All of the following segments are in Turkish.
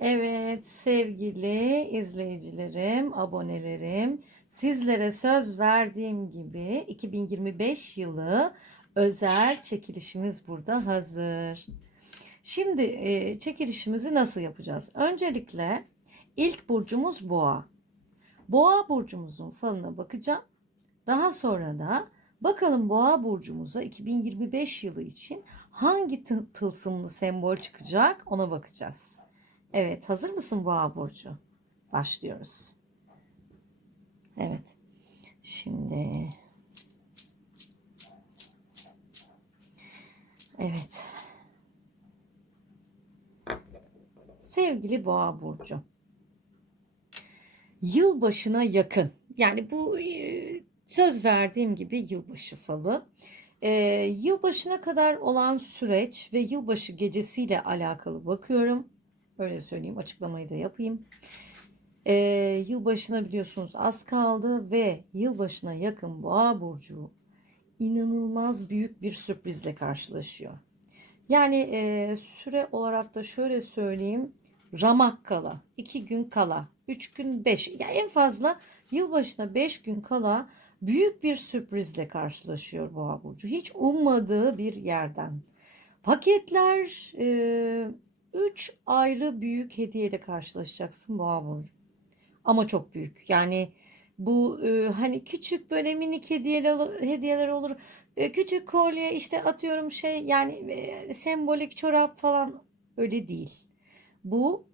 Evet sevgili izleyicilerim, abonelerim, sizlere söz verdiğim gibi 2025 yılı özel çekilişimiz burada hazır. Şimdi çekilişimizi nasıl yapacağız? Öncelikle ilk burcumuz Boğa. Boğa burcumuzun falına bakacağım. Daha sonra da bakalım Boğa burcumuza 2025 yılı için hangi tılsımlı sembol çıkacak ona bakacağız. Evet, hazır mısın Boğa burcu? Başlıyoruz. Evet. Şimdi evet. Sevgili Boğa burcu. Yılbaşına yakın. Yani bu söz verdiğim gibi yılbaşı falı. Yılbaşına kadar olan süreç ve yılbaşı gecesiyle alakalı bakıyorum. Öyle söyleyeyim, açıklamayı da yapayım. Yılbaşına biliyorsunuz az kaldı ve yılbaşına yakın Boğa burcu inanılmaz büyük bir sürprizle karşılaşıyor. Yani süre olarak da şöyle söyleyeyim. Ramak kala, 2 gün kala, 3 gün 5, yani en fazla yılbaşına 5 gün kala büyük bir sürprizle karşılaşıyor Boğa burcu. Hiç ummadığı bir yerden. Paketler 3 ayrı büyük hediyeyle karşılaşacaksın Boğa burcu. Ama çok büyük. Yani bu hani küçük böyle minik hediyeler olur. Küçük kolye işte atıyorum şey yani sembolik çorap falan öyle değil. Bu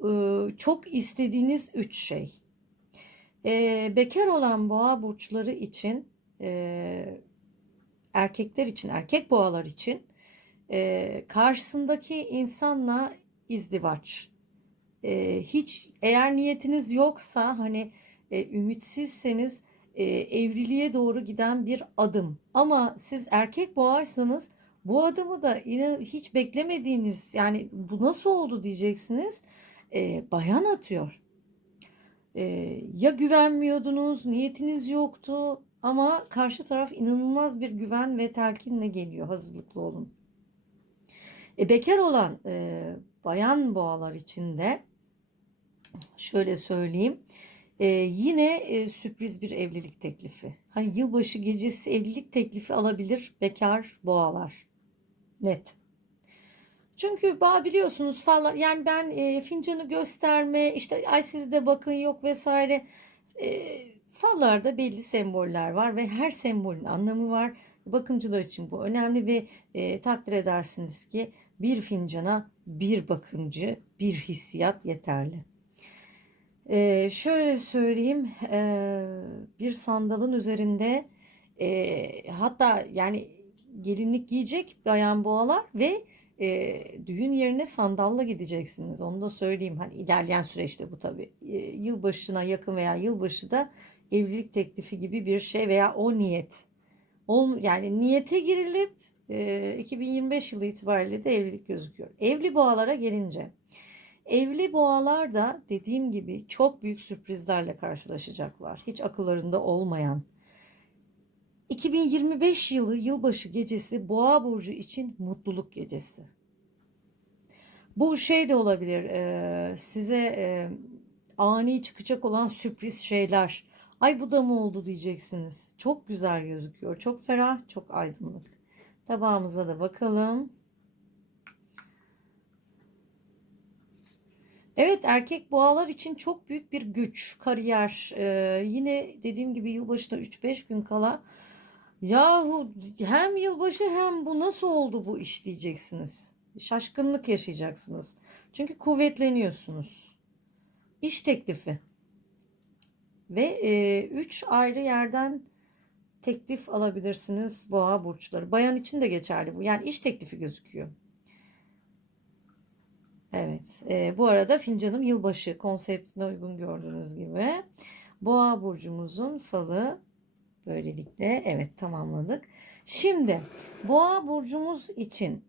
çok istediğiniz 3 şey. Bekar olan boğa burçları için erkekler için erkek boğalar için karşısındaki insanla izdivaç. Hiç eğer niyetiniz yoksa hani ümitsizseniz evliliğe doğru giden bir adım. Ama siz erkek boğaysanız bu adımı da yine hiç beklemediğiniz yani bu nasıl oldu diyeceksiniz. Bayan atıyor. Ya güvenmiyordunuz, niyetiniz yoktu ama karşı taraf inanılmaz bir güven ve telkinle geliyor. Hazırlıklı olun. Bekar olan bayan boğalar için de şöyle söyleyeyim. Yine sürpriz bir evlilik teklifi. Hani yılbaşı gecesi evlilik teklifi alabilir bekar boğalar. Net. Çünkü biliyorsunuz falan yani ben fincanı gösterme işte ay siz de bakın yok vesaire. Fallarda belli semboller var ve her sembolün anlamı var. Bakımcılar için bu önemli ve takdir edersiniz ki bir fincana bir bakımcı, bir hissiyat yeterli. Şöyle söyleyeyim, bir sandalın üzerinde hatta yani gelinlik giyecek bayan boğalar ve düğün yerine sandalla gideceksiniz. Onu da söyleyeyim. Hani ilerleyen süreçte bu tabii. Yılbaşına yakın veya yılbaşı da evlilik teklifi gibi bir şey veya o niyet. Yani niyete girilip 2025 yılı itibariyle de evlilik gözüküyor. Evli boğalara gelince. Evli boğalar da dediğim gibi çok büyük sürprizlerle karşılaşacaklar. Hiç akıllarında olmayan. 2025 yılı yılbaşı gecesi Boğa burcu için mutluluk gecesi. Bu şey de olabilir. Size ani çıkacak olan sürpriz şeyler. Ay bu da mı oldu diyeceksiniz. Çok güzel gözüküyor. Çok ferah, çok aydınlık. Tabağımıza da bakalım. Evet, erkek boğalar için çok büyük bir güç, kariyer. Yine dediğim gibi yılbaşına 3-5 gün kala yahu hem yılbaşı hem bu nasıl oldu bu iş diyeceksiniz. Şaşkınlık yaşayacaksınız. Çünkü kuvvetleniyorsunuz. İş teklifi ve 3 ayrı yerden teklif alabilirsiniz boğa burçları. Bayan için de geçerli bu. Yani iş teklifi gözüküyor. Evet. Bu arada fincanım yılbaşı konseptine uygun gördüğünüz gibi. Boğa burcumuzun falı böylelikle evet tamamladık. Şimdi Boğa burcumuz için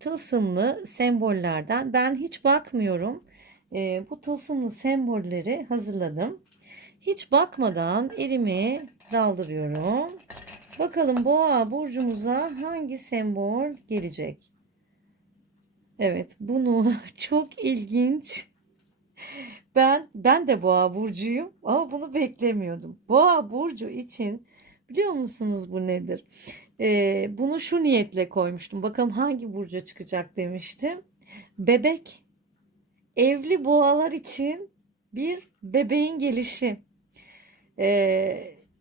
tılsımlı sembollerden ben hiç bakmıyorum. Bu tılsımlı sembolleri hazırladım. Hiç bakmadan elimi daldırıyorum. Bakalım Boğa burcumuza hangi sembol gelecek? Evet, bunu çok ilginç. Ben de Boğa burcuyum ama bunu beklemiyordum. Boğa burcu için biliyor musunuz bu nedir? Bunu şu niyetle koymuştum. Bakalım hangi burca çıkacak demiştim. Bebek. Evli boğalar için bir bebeğin gelişi.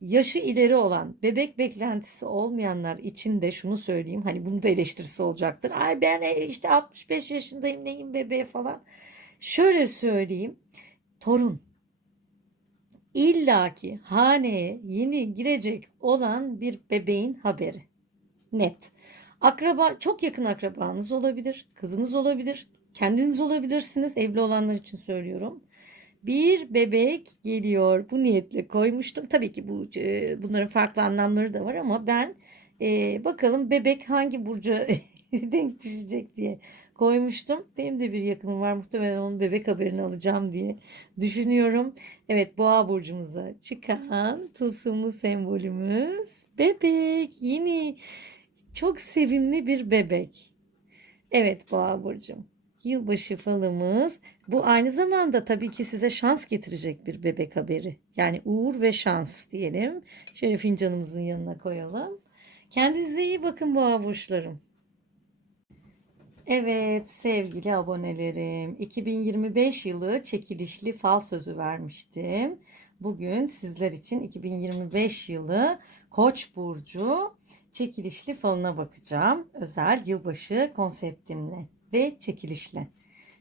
Yaşı ileri olan, bebek beklentisi olmayanlar için de şunu söyleyeyim. Hani bunun da eleştirisi olacaktır. Ay ben işte 65 yaşındayım neyim bebeğe falan. Şöyle söyleyeyim. Torun. İllaki haneye yeni girecek olan bir bebeğin haberi. Net. Akraba, çok yakın akrabanız olabilir, kızınız olabilir, kendiniz olabilirsiniz. Evli olanlar için söylüyorum. Bir bebek geliyor. Bu niyetle koymuştum. Tabii ki bunların farklı anlamları da var ama ben bakalım bebek hangi burca denk düşecek diye koymuştum. Benim de bir yakınım var. Muhtemelen onun bebek haberini alacağım diye düşünüyorum. Evet, Boğa burcumuza çıkan tılsımlı sembolümüz bebek. Yeni çok sevimli bir bebek. Evet Boğa burcum. Yılbaşı falımız. Bu aynı zamanda tabii ki size şans getirecek bir bebek haberi. Yani uğur ve şans diyelim. Şöyle fincanımızın yanına koyalım. Kendinize iyi bakın Boğa burçlarım. Evet sevgili abonelerim, 2025 yılı çekilişli fal sözü vermiştim. Bugün sizler için 2025 yılı Koç burcu çekilişli falına bakacağım. Özel yılbaşı konseptimle ve çekilişle.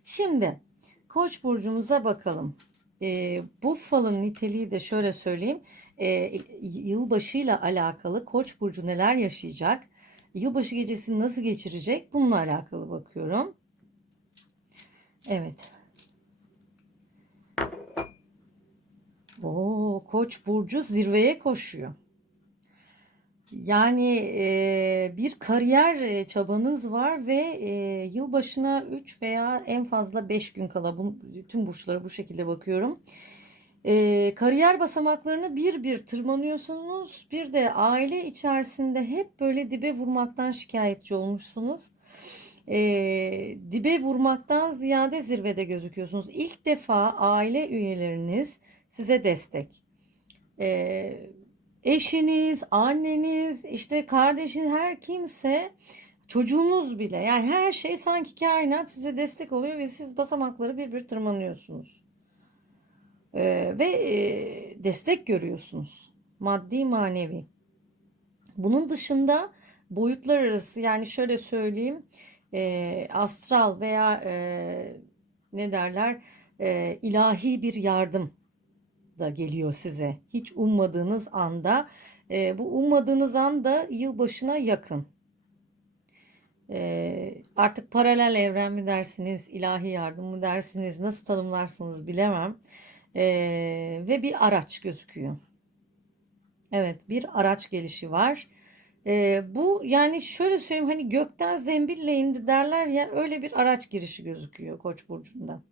Şimdi Koç burcumuza bakalım. Bu falın niteliği de şöyle söyleyeyim. Yılbaşıyla alakalı Koç burcu neler yaşayacak? Yılbaşı gecesini nasıl geçirecek? Bununla alakalı bakıyorum. Evet. Koç burcu zirveye koşuyor. Yani bir kariyer çabanız var ve yılbaşına 3 veya en fazla 5 gün kala tüm burçlara bu şekilde bakıyorum. Kariyer basamaklarını bir bir tırmanıyorsunuz. Bir de aile içerisinde hep böyle dibe vurmaktan şikayetçi olmuşsunuz. Dibe vurmaktan ziyade zirvede gözüküyorsunuz. İlk defa aile üyeleriniz size destek. Ee, Eşiniz, anneniz, işte kardeşiniz, her kimse, çocuğunuz bile, yani her şey sanki kainat size destek oluyor ve siz basamakları bir bir tırmanıyorsunuz. Ve destek görüyorsunuz. Maddi manevi. Bunun dışında boyutlar arası, yani şöyle söyleyeyim, astral veya ne derler, ilahi bir yardım da geliyor size. Hiç ummadığınız anda. Bu ummadığınız anda yılbaşına yakın. Artık paralel evren mi dersiniz, ilahi yardım mı dersiniz, nasıl tanımlarsınız bilemem. Ve bir araç gözüküyor. Evet, bir araç gelişi var. Bu yani şöyle söyleyeyim, hani gökten zembille indi derler ya, öyle bir araç girişi gözüküyor Koç burcunda.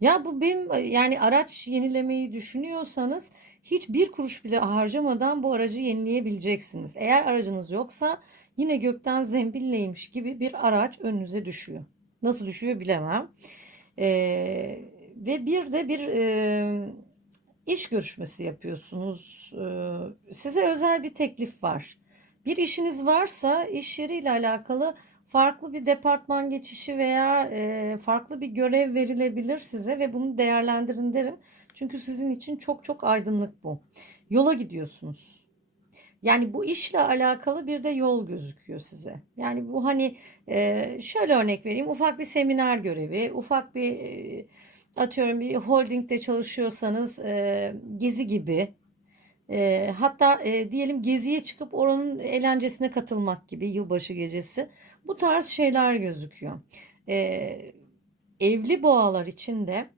Ya bu benim, yani araç yenilemeyi düşünüyorsanız hiç bir kuruş bile harcamadan bu aracı yenileyebileceksiniz. Eğer aracınız yoksa yine gökten zembilleymiş gibi bir araç önünüze düşüyor. Nasıl düşüyor bilemem. Ve bir de bir iş görüşmesi yapıyorsunuz. Size özel bir teklif var. Bir işiniz varsa iş yeriyle alakalı farklı bir departman geçişi veya farklı bir görev verilebilir size ve bunu değerlendirin derim. Çünkü sizin için çok çok aydınlık bu. Yola gidiyorsunuz. Yani bu işle alakalı bir de yol gözüküyor size. Yani bu hani şöyle örnek vereyim. Ufak bir seminer görevi, ufak bir atıyorum bir holdingde çalışıyorsanız gezi gibi. Hatta diyelim geziye çıkıp oranın eğlencesine katılmak gibi, yılbaşı gecesi. Bu tarz şeyler gözüküyor. E, Evli boğalar için de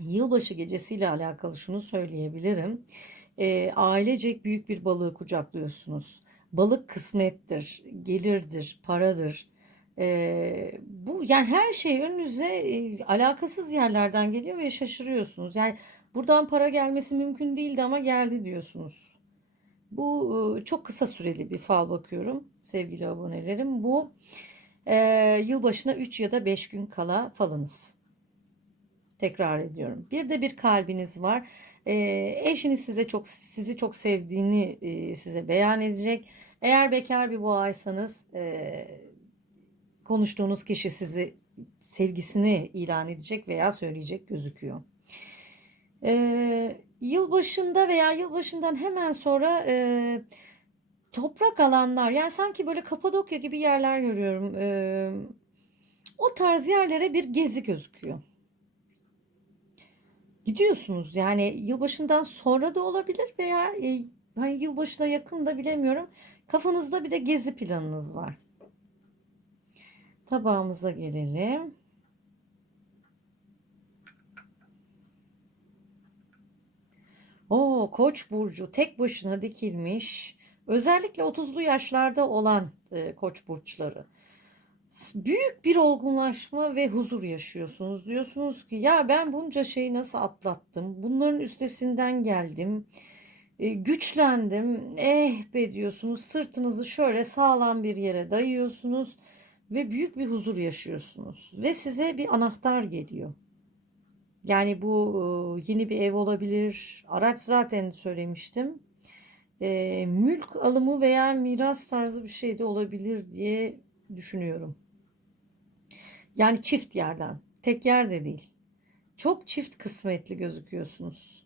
yılbaşı gecesiyle alakalı şunu söyleyebilirim. Ailecek büyük bir balığı kucaklıyorsunuz. Balık kısmettir, gelirdir, paradır. Bu yani her şey önünüze alakasız yerlerden geliyor ve şaşırıyorsunuz. Yani buradan para gelmesi mümkün değildi ama geldi diyorsunuz. Bu çok kısa süreli bir fal bakıyorum sevgili abonelerim. Bu yılbaşına 3 ya da 5 gün kala falınız. Tekrar ediyorum. Bir de bir kalbiniz var. Eşiniz sizi çok sevdiğini size beyan edecek. Eğer bekar bir boğaysanız konuştuğunuz kişi sizi sevgisini ilan edecek veya söyleyecek gözüküyor. Yılbaşında veya yılbaşından hemen sonra toprak alanlar, yani sanki böyle Kapadokya gibi yerler görüyorum. O tarz yerlere bir gezi gözüküyor. Gidiyorsunuz, yani yılbaşından sonra da olabilir veya hani yılbaşına yakın da bilemiyorum. Kafanızda bir de gezi planınız var. Tabağımıza gelelim. O Koç burcu tek başına dikilmiş. Özellikle 30'lu yaşlarda olan Koç burçları. Büyük bir olgunlaşma ve huzur yaşıyorsunuz. Diyorsunuz ki ya ben bunca şeyi nasıl atlattım? Bunların üstesinden geldim. Güçlendim. Be diyorsunuz. Sırtınızı şöyle sağlam bir yere dayıyorsunuz ve büyük bir huzur yaşıyorsunuz. Ve size bir anahtar geliyor. Yani bu yeni bir ev olabilir. Araç zaten söylemiştim. Mülk alımı veya miras tarzı bir şey de olabilir diye düşünüyorum. Yani çift yerden. Tek yer de değil. Çok çift kısmetli gözüküyorsunuz.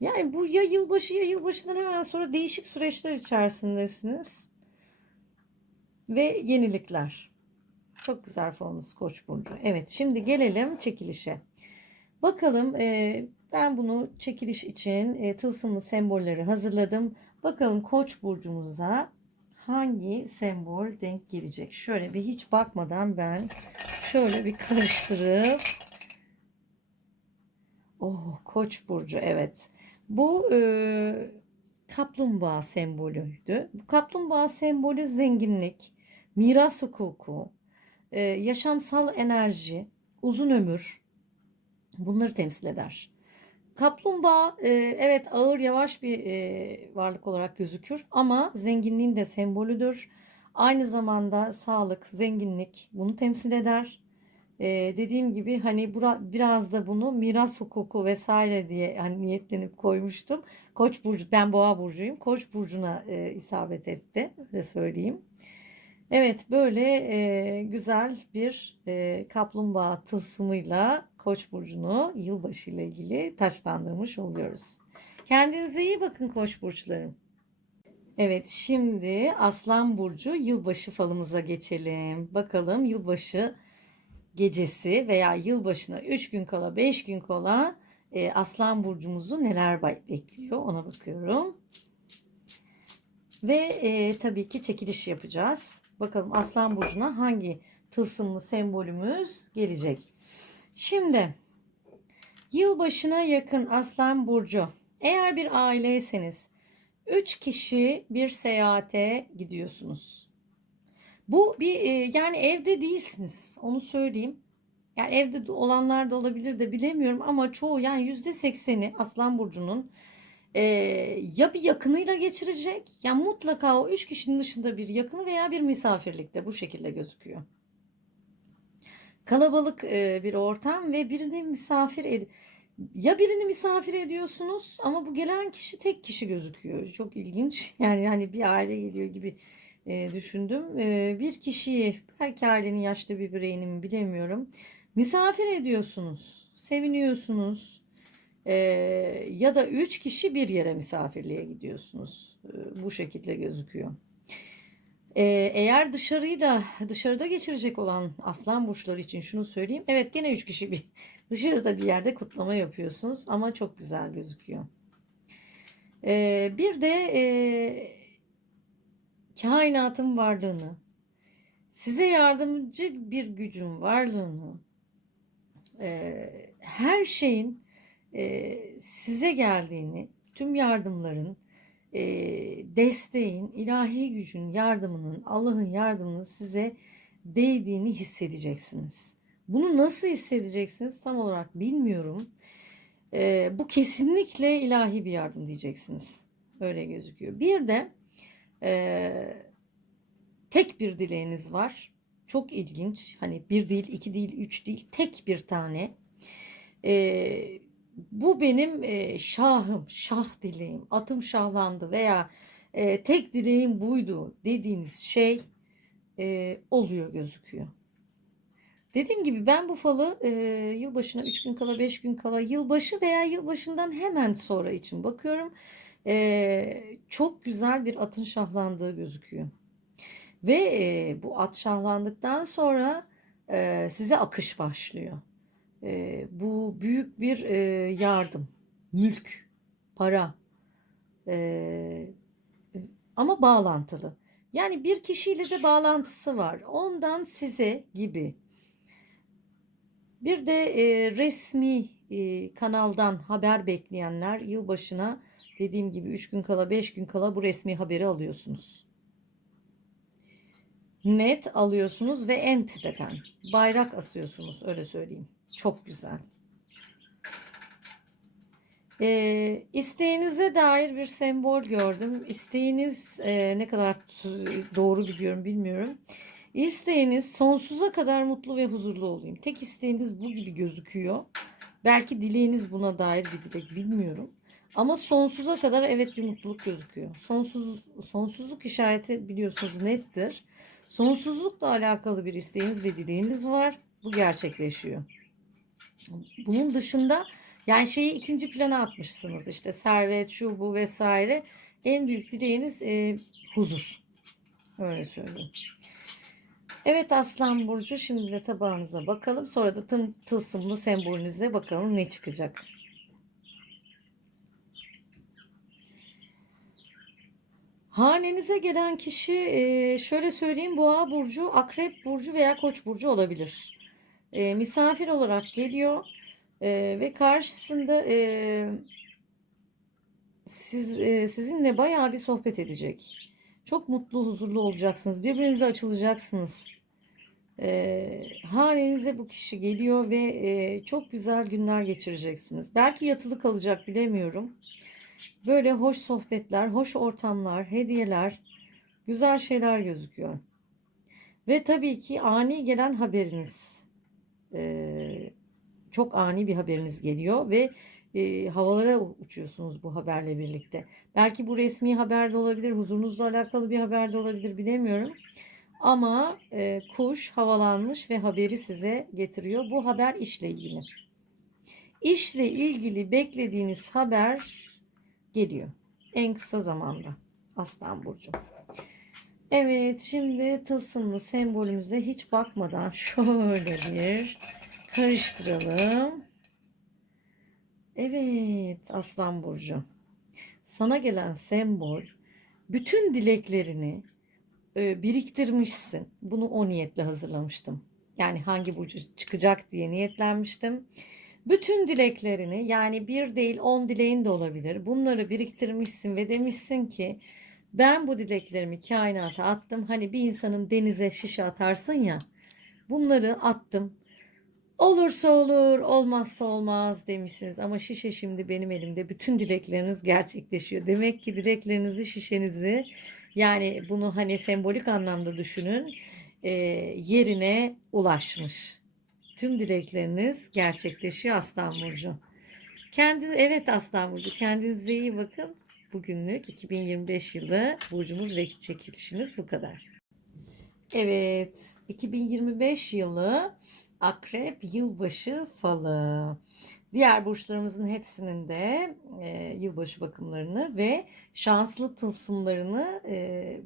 Yani bu ya yılbaşı ya yılbaşından hemen sonra değişik süreçler içerisindesiniz. Ve yenilikler. Çok güzel falınız Koç burcu. Evet, şimdi gelelim çekilişe. Bakalım, ben bunu çekiliş için tılsımlı sembolleri hazırladım. Bakalım Koç burcumuza hangi sembol denk gelecek? Şöyle bir hiç bakmadan ben şöyle bir karıştırıp, oh, Koç burcu, evet. Bu kaplumbağa sembolüydü. Bu kaplumbağa sembolü zenginlik, miras hukuku, yaşamsal enerji, uzun ömür, bunları temsil eder. Kaplumbağa evet ağır yavaş bir varlık olarak gözükür ama zenginliğin de sembolüdür. Aynı zamanda sağlık, zenginlik bunu temsil eder. Dediğim gibi hani biraz da bunu miras hukuku vesaire diye hani niyetlenip koymuştum. Koç burcu, ben boğa burcuyum. Koç burcuna isabet etti, öyle söyleyeyim. Evet, böyle güzel bir kaplumbağa tılsımıyla Koç burcunu yılbaşı ile ilgili taçlandırmış oluyoruz. Kendinize iyi bakın Koç burçlarım. Evet, şimdi Aslan burcu yılbaşı falımıza geçelim. Bakalım yılbaşı gecesi veya yılbaşına 3 gün kala, 5 gün kala Aslan burcumuzu neler bekliyor ona bakıyorum. Ve tabii ki çekiliş yapacağız. Bakalım Aslan burcuna hangi tılsımlı sembolümüz gelecek. Şimdi yılbaşına yakın Aslan burcu. Eğer bir aileyseniz 3 kişi bir seyahate gidiyorsunuz. Bu bir yani evde değilsiniz. Onu söyleyeyim. Yani evde olanlar da olabilir de bilemiyorum ama çoğu, yani %80'i Aslan burcunun ya bir yakınıyla geçirecek ya mutlaka o 3 kişinin dışında bir yakını veya bir misafirlikte, bu şekilde gözüküyor. Kalabalık bir ortam ve birini misafir ediyorsunuz ama bu gelen kişi tek kişi gözüküyor. Çok ilginç. Yani hani bir aile geliyor gibi düşündüm. Bir kişiyi, belki ailenin yaşlı bir bireyini mi bilemiyorum, misafir ediyorsunuz. Seviniyorsunuz. Ya da 3 kişi bir yere misafirliğe gidiyorsunuz. Bu şekilde gözüküyor. Eğer dışarıda geçirecek olan Aslan burçları için şunu söyleyeyim. Evet, gene 3 kişi dışarıda bir yerde kutlama yapıyorsunuz ama çok güzel gözüküyor. Bir de kainatın varlığını, size yardımcı bir gücün varlığını, her şeyin size geldiğini, tüm yardımların, desteğin, ilahi gücün, yardımının, Allah'ın yardımının size değdiğini hissedeceksiniz. Bunu nasıl hissedeceksiniz tam olarak bilmiyorum. Bu kesinlikle ilahi bir yardım diyeceksiniz. Öyle gözüküyor. Bir de tek bir dileğiniz var. Çok ilginç. Hani bir değil, iki değil, üç değil, tek bir tane. Bu benim şahım, şah dileğim, atım şahlandı veya tek dileğim buydu dediğiniz şey oluyor gözüküyor. Dediğim gibi ben bu falı yılbaşına 3 gün kala, 5 gün kala, yılbaşı veya yılbaşından hemen sonra için bakıyorum. Çok güzel bir atın şahlandığı gözüküyor. Ve bu at şahlandıktan sonra size akış başlıyor. Bu büyük bir yardım, mülk, para, e, ama bağlantılı. Yani bir kişiyle de bağlantısı var. Ondan size gibi. Bir de resmi kanaldan haber bekleyenler yılbaşına dediğim gibi 3 gün kala 5 gün kala bu resmi haberi alıyorsunuz. Net alıyorsunuz ve en tepeden bayrak asıyorsunuz, öyle söyleyeyim. Çok güzel. İsteğinize dair bir sembol gördüm. İsteğiniz ne kadar doğru biliyorum bilmiyorum. İsteğiniz sonsuza kadar mutlu ve huzurlu olayım. Tek isteğiniz bu gibi gözüküyor. Belki dileğiniz buna dair bir dilek bilmiyorum. Ama sonsuza kadar evet bir mutluluk gözüküyor. Sonsuzluk işareti biliyorsunuz nettir. Sonsuzlukla alakalı bir isteğiniz ve dileğiniz var. Bu gerçekleşiyor. Bunun dışında yani şeyi ikinci plana atmışsınız, işte servet şu bu vesaire. En büyük dileğiniz huzur. Öyle söyleyeyim. Evet Aslan Burcu, şimdi de tabağınıza bakalım. Sonra da tılsımlı sembolünüze bakalım ne çıkacak. Hanenize gelen kişi şöyle söyleyeyim, Boğa burcu, Akrep burcu veya Koç burcu olabilir. Misafir olarak geliyor ve karşısında sizinle bayağı bir sohbet edecek. Çok mutlu, huzurlu olacaksınız. Birbirinize açılacaksınız. Hanenize bu kişi geliyor ve çok güzel günler geçireceksiniz. Belki yatılı kalacak, bilemiyorum. Böyle hoş sohbetler, hoş ortamlar, hediyeler, güzel şeyler gözüküyor. Ve tabii ki ani gelen haberiniz. Çok ani bir haberiniz geliyor ve havalara uçuyorsunuz bu haberle birlikte. Belki bu resmi haber de olabilir, huzurunuzla alakalı bir haber de olabilir, bilemiyorum. Ama kuş havalanmış ve haberi size getiriyor. Bu haber işle ilgili. İşle ilgili beklediğiniz haber geliyor. En kısa zamanda. Aslan Burcu. Evet, şimdi tılsımlı sembolümüze hiç bakmadan şöyle bir karıştıralım. Evet Aslan Burcu. Sana gelen sembol bütün dileklerini biriktirmişsin. Bunu o niyetle hazırlamıştım. Yani hangi burcu çıkacak diye niyetlenmiştim. Bütün dileklerini, yani bir değil 10 dileğin de olabilir. Bunları biriktirmişsin ve demişsin ki ben bu dileklerimi kainata attım. Hani bir insanın denize şişe atarsın ya. Bunları attım. Olursa olur, olmazsa olmaz demişsiniz. Ama şişe şimdi benim elimde. Bütün dilekleriniz gerçekleşiyor. Demek ki dileklerinizi, şişenizi, yani bunu hani sembolik anlamda düşünün, yerine ulaşmış. Tüm dilekleriniz gerçekleşiyor Aslan Burcu. Evet Aslan Burcu, kendinize iyi bakın. Bugünlük 2025 yılı burcumuz ve çekilişimiz bu kadar. Evet, 2025 yılı Akrep yılbaşı falı. Diğer burçlarımızın hepsinin de yılbaşı bakımlarını ve şanslı tılsımlarını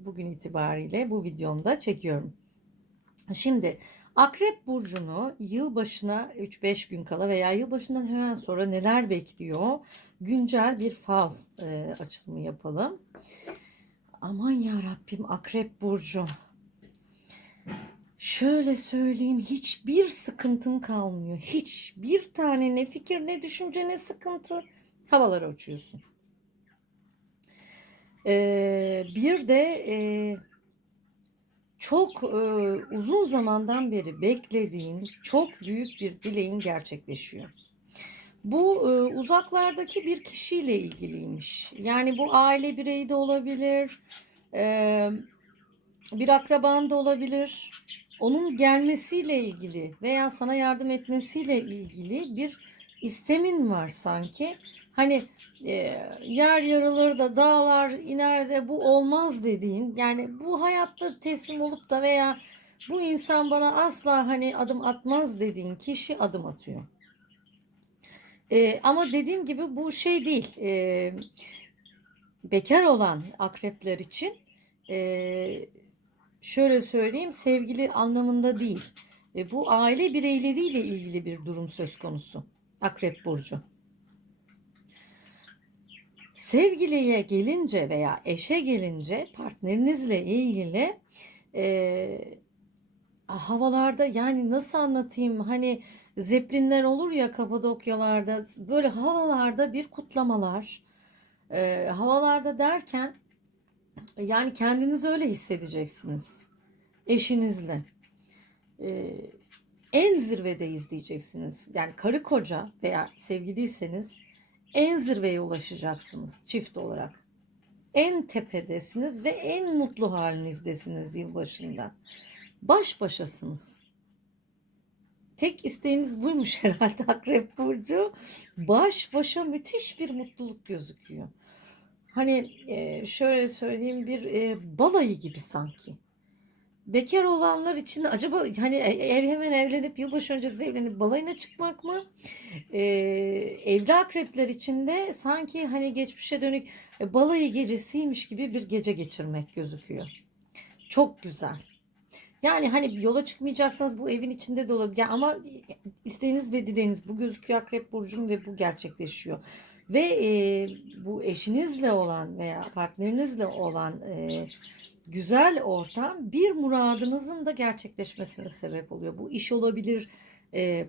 bugün itibariyle bu videomda çekiyorum. Şimdi Akrep burcunu yılbaşına 3-5 gün kala veya yılbaşından hemen sonra neler bekliyor? Güncel bir fal açılımı yapalım. Aman ya Rabbim, Akrep burcu. Şöyle söyleyeyim, hiçbir sıkıntın kalmıyor. Hiçbir tane ne fikir ne düşünce ne sıkıntı, havalara uçuyorsun. Bir de çok uzun zamandan beri beklediğin çok büyük bir dileğin gerçekleşiyor. Bu uzaklardaki bir kişiyle ilgiliymiş. Yani bu aile bireyi de olabilir, bir akraban da olabilir. onun gelmesiyle ilgili veya sana yardım etmesiyle ilgili bir istemin var sanki. Hani yer yarılır da dağlar iner de bu olmaz dediğin, yani bu hayatta teslim olup da veya bu insan bana asla hani adım atmaz dediğin kişi adım atıyor. Ama dediğim gibi bu şey değil. Bekar olan akrepler için şöyle söyleyeyim, sevgili anlamında değil. Bu aile bireyleriyle ilgili bir durum söz konusu. Akrep burcu. Sevgiliye gelince veya eşe gelince partnerinizle ilgili havalarda, yani nasıl anlatayım, hani zeplinler olur ya Kapadokyalarda, böyle havalarda bir kutlamalar, havalarda derken yani kendinizi öyle hissedeceksiniz eşinizle. Ee, En zirvedeyiz diyeceksiniz. Yani karı koca veya sevgiliyseniz en zirveye ulaşacaksınız çift olarak. En tepedesiniz ve en mutlu halinizdesiniz yılbaşında. Baş başasınız. Tek isteğiniz buymuş herhalde Akrep Burcu. Baş başa müthiş bir mutluluk gözüküyor. Hani şöyle söyleyeyim, bir balayı gibi sanki. Bekar olanlar için acaba hani hemen evlenip yılbaşı öncesi evlenip balayına çıkmak mı? Evli akrepler için de sanki hani geçmişe dönük balayı gecesiymiş gibi bir gece geçirmek gözüküyor. Çok güzel. Yani hani yola çıkmayacaksanız bu evin içinde de olabilir. Yani ama isteğiniz ve dileğiniz bu gözüküyor Akrep Burcu'nun ve bu gerçekleşiyor. Ve bu eşinizle olan veya partnerinizle olan güzel ortam bir muradınızın da gerçekleşmesine sebep oluyor. Bu iş olabilir,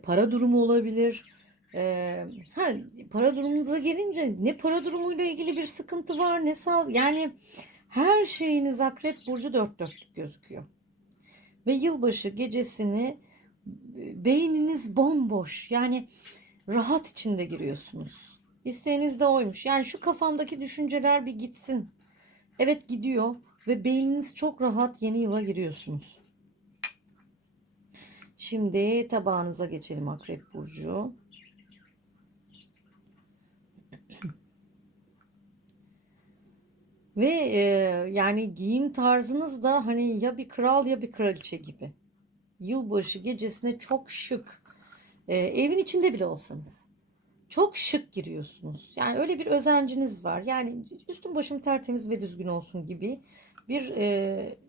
para durumu olabilir. Ha, para durumunuza gelince ne para durumuyla ilgili bir sıkıntı var ne yani her şeyiniz Akrep Burcu dört dörtlük gözüküyor. Ve yılbaşı gecesini beyniniz bomboş, yani rahat içinde giriyorsunuz. İsteğiniz de oymuş. Yani şu kafamdaki düşünceler bir gitsin. Evet, gidiyor ve beyniniz çok rahat, yeni yıla giriyorsunuz. Şimdi tabağınıza geçelim Akrep Burcu. Ve yani giyim tarzınız da hani ya bir kral ya bir kraliçe gibi. Yılbaşı gecesine çok şık. Evin içinde bile olsanız çok şık giriyorsunuz. Yani öyle bir özenciniz var. Yani üstüm başım tertemiz ve düzgün olsun gibi bir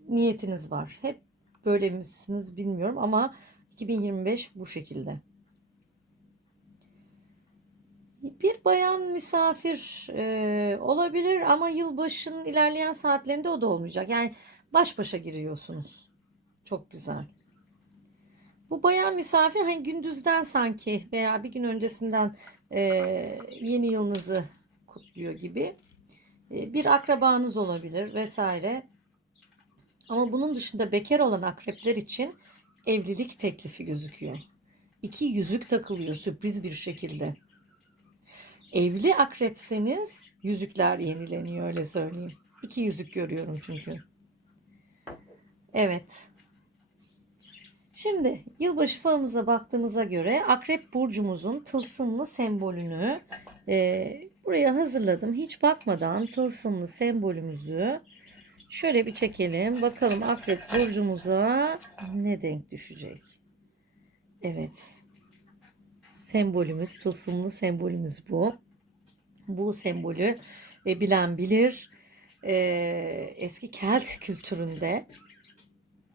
niyetiniz var. Hep böyle misiniz bilmiyorum ama 2025 bu şekilde. Bir bayan misafir olabilir ama yılbaşının ilerleyen saatlerinde o da olmayacak. Yani baş başa giriyorsunuz. Çok güzel. Bu bayan misafir hani gündüzden sanki veya bir gün öncesinden yeni yılınızı kutluyor gibi. Bir akrabanız olabilir vesaire. Ama bunun dışında bekar olan akrepler için evlilik teklifi gözüküyor. İki yüzük takılıyor sürpriz bir şekilde. Evli akrepseniz yüzükler yenileniyor, öyle söyleyeyim. İki yüzük görüyorum çünkü. Evet. Şimdi yılbaşı falımıza baktığımıza göre Akrep Burcumuzun tılsımlı sembolünü buraya hazırladım. Hiç bakmadan tılsımlı sembolümüzü şöyle bir çekelim. Bakalım Akrep Burcumuza ne denk düşecek? Evet. Sembolümüz, tılsımlı sembolümüz bu. Bu sembolü bilen bilir. Eski Kelt kültüründe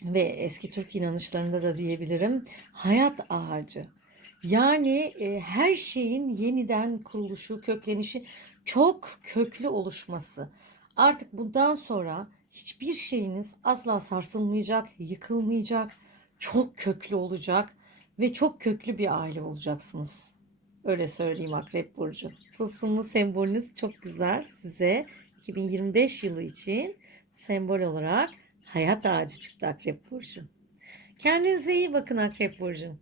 ve eski Türk inanışlarında da diyebilirim, hayat ağacı. Yani her şeyin yeniden kuruluşu, köklenişi, çok köklü oluşması. Artık bundan sonra hiçbir şeyiniz asla sarsılmayacak, yıkılmayacak, çok köklü olacak ve çok köklü bir aile olacaksınız. Öyle söyleyeyim Akrep Burcu. Tılsımlı sembolünüz çok güzel. Size 2025 yılı için sembol olarak hayat ağacı çıktı Akrep Burcu. Kendinize iyi bakın Akrep Burcu.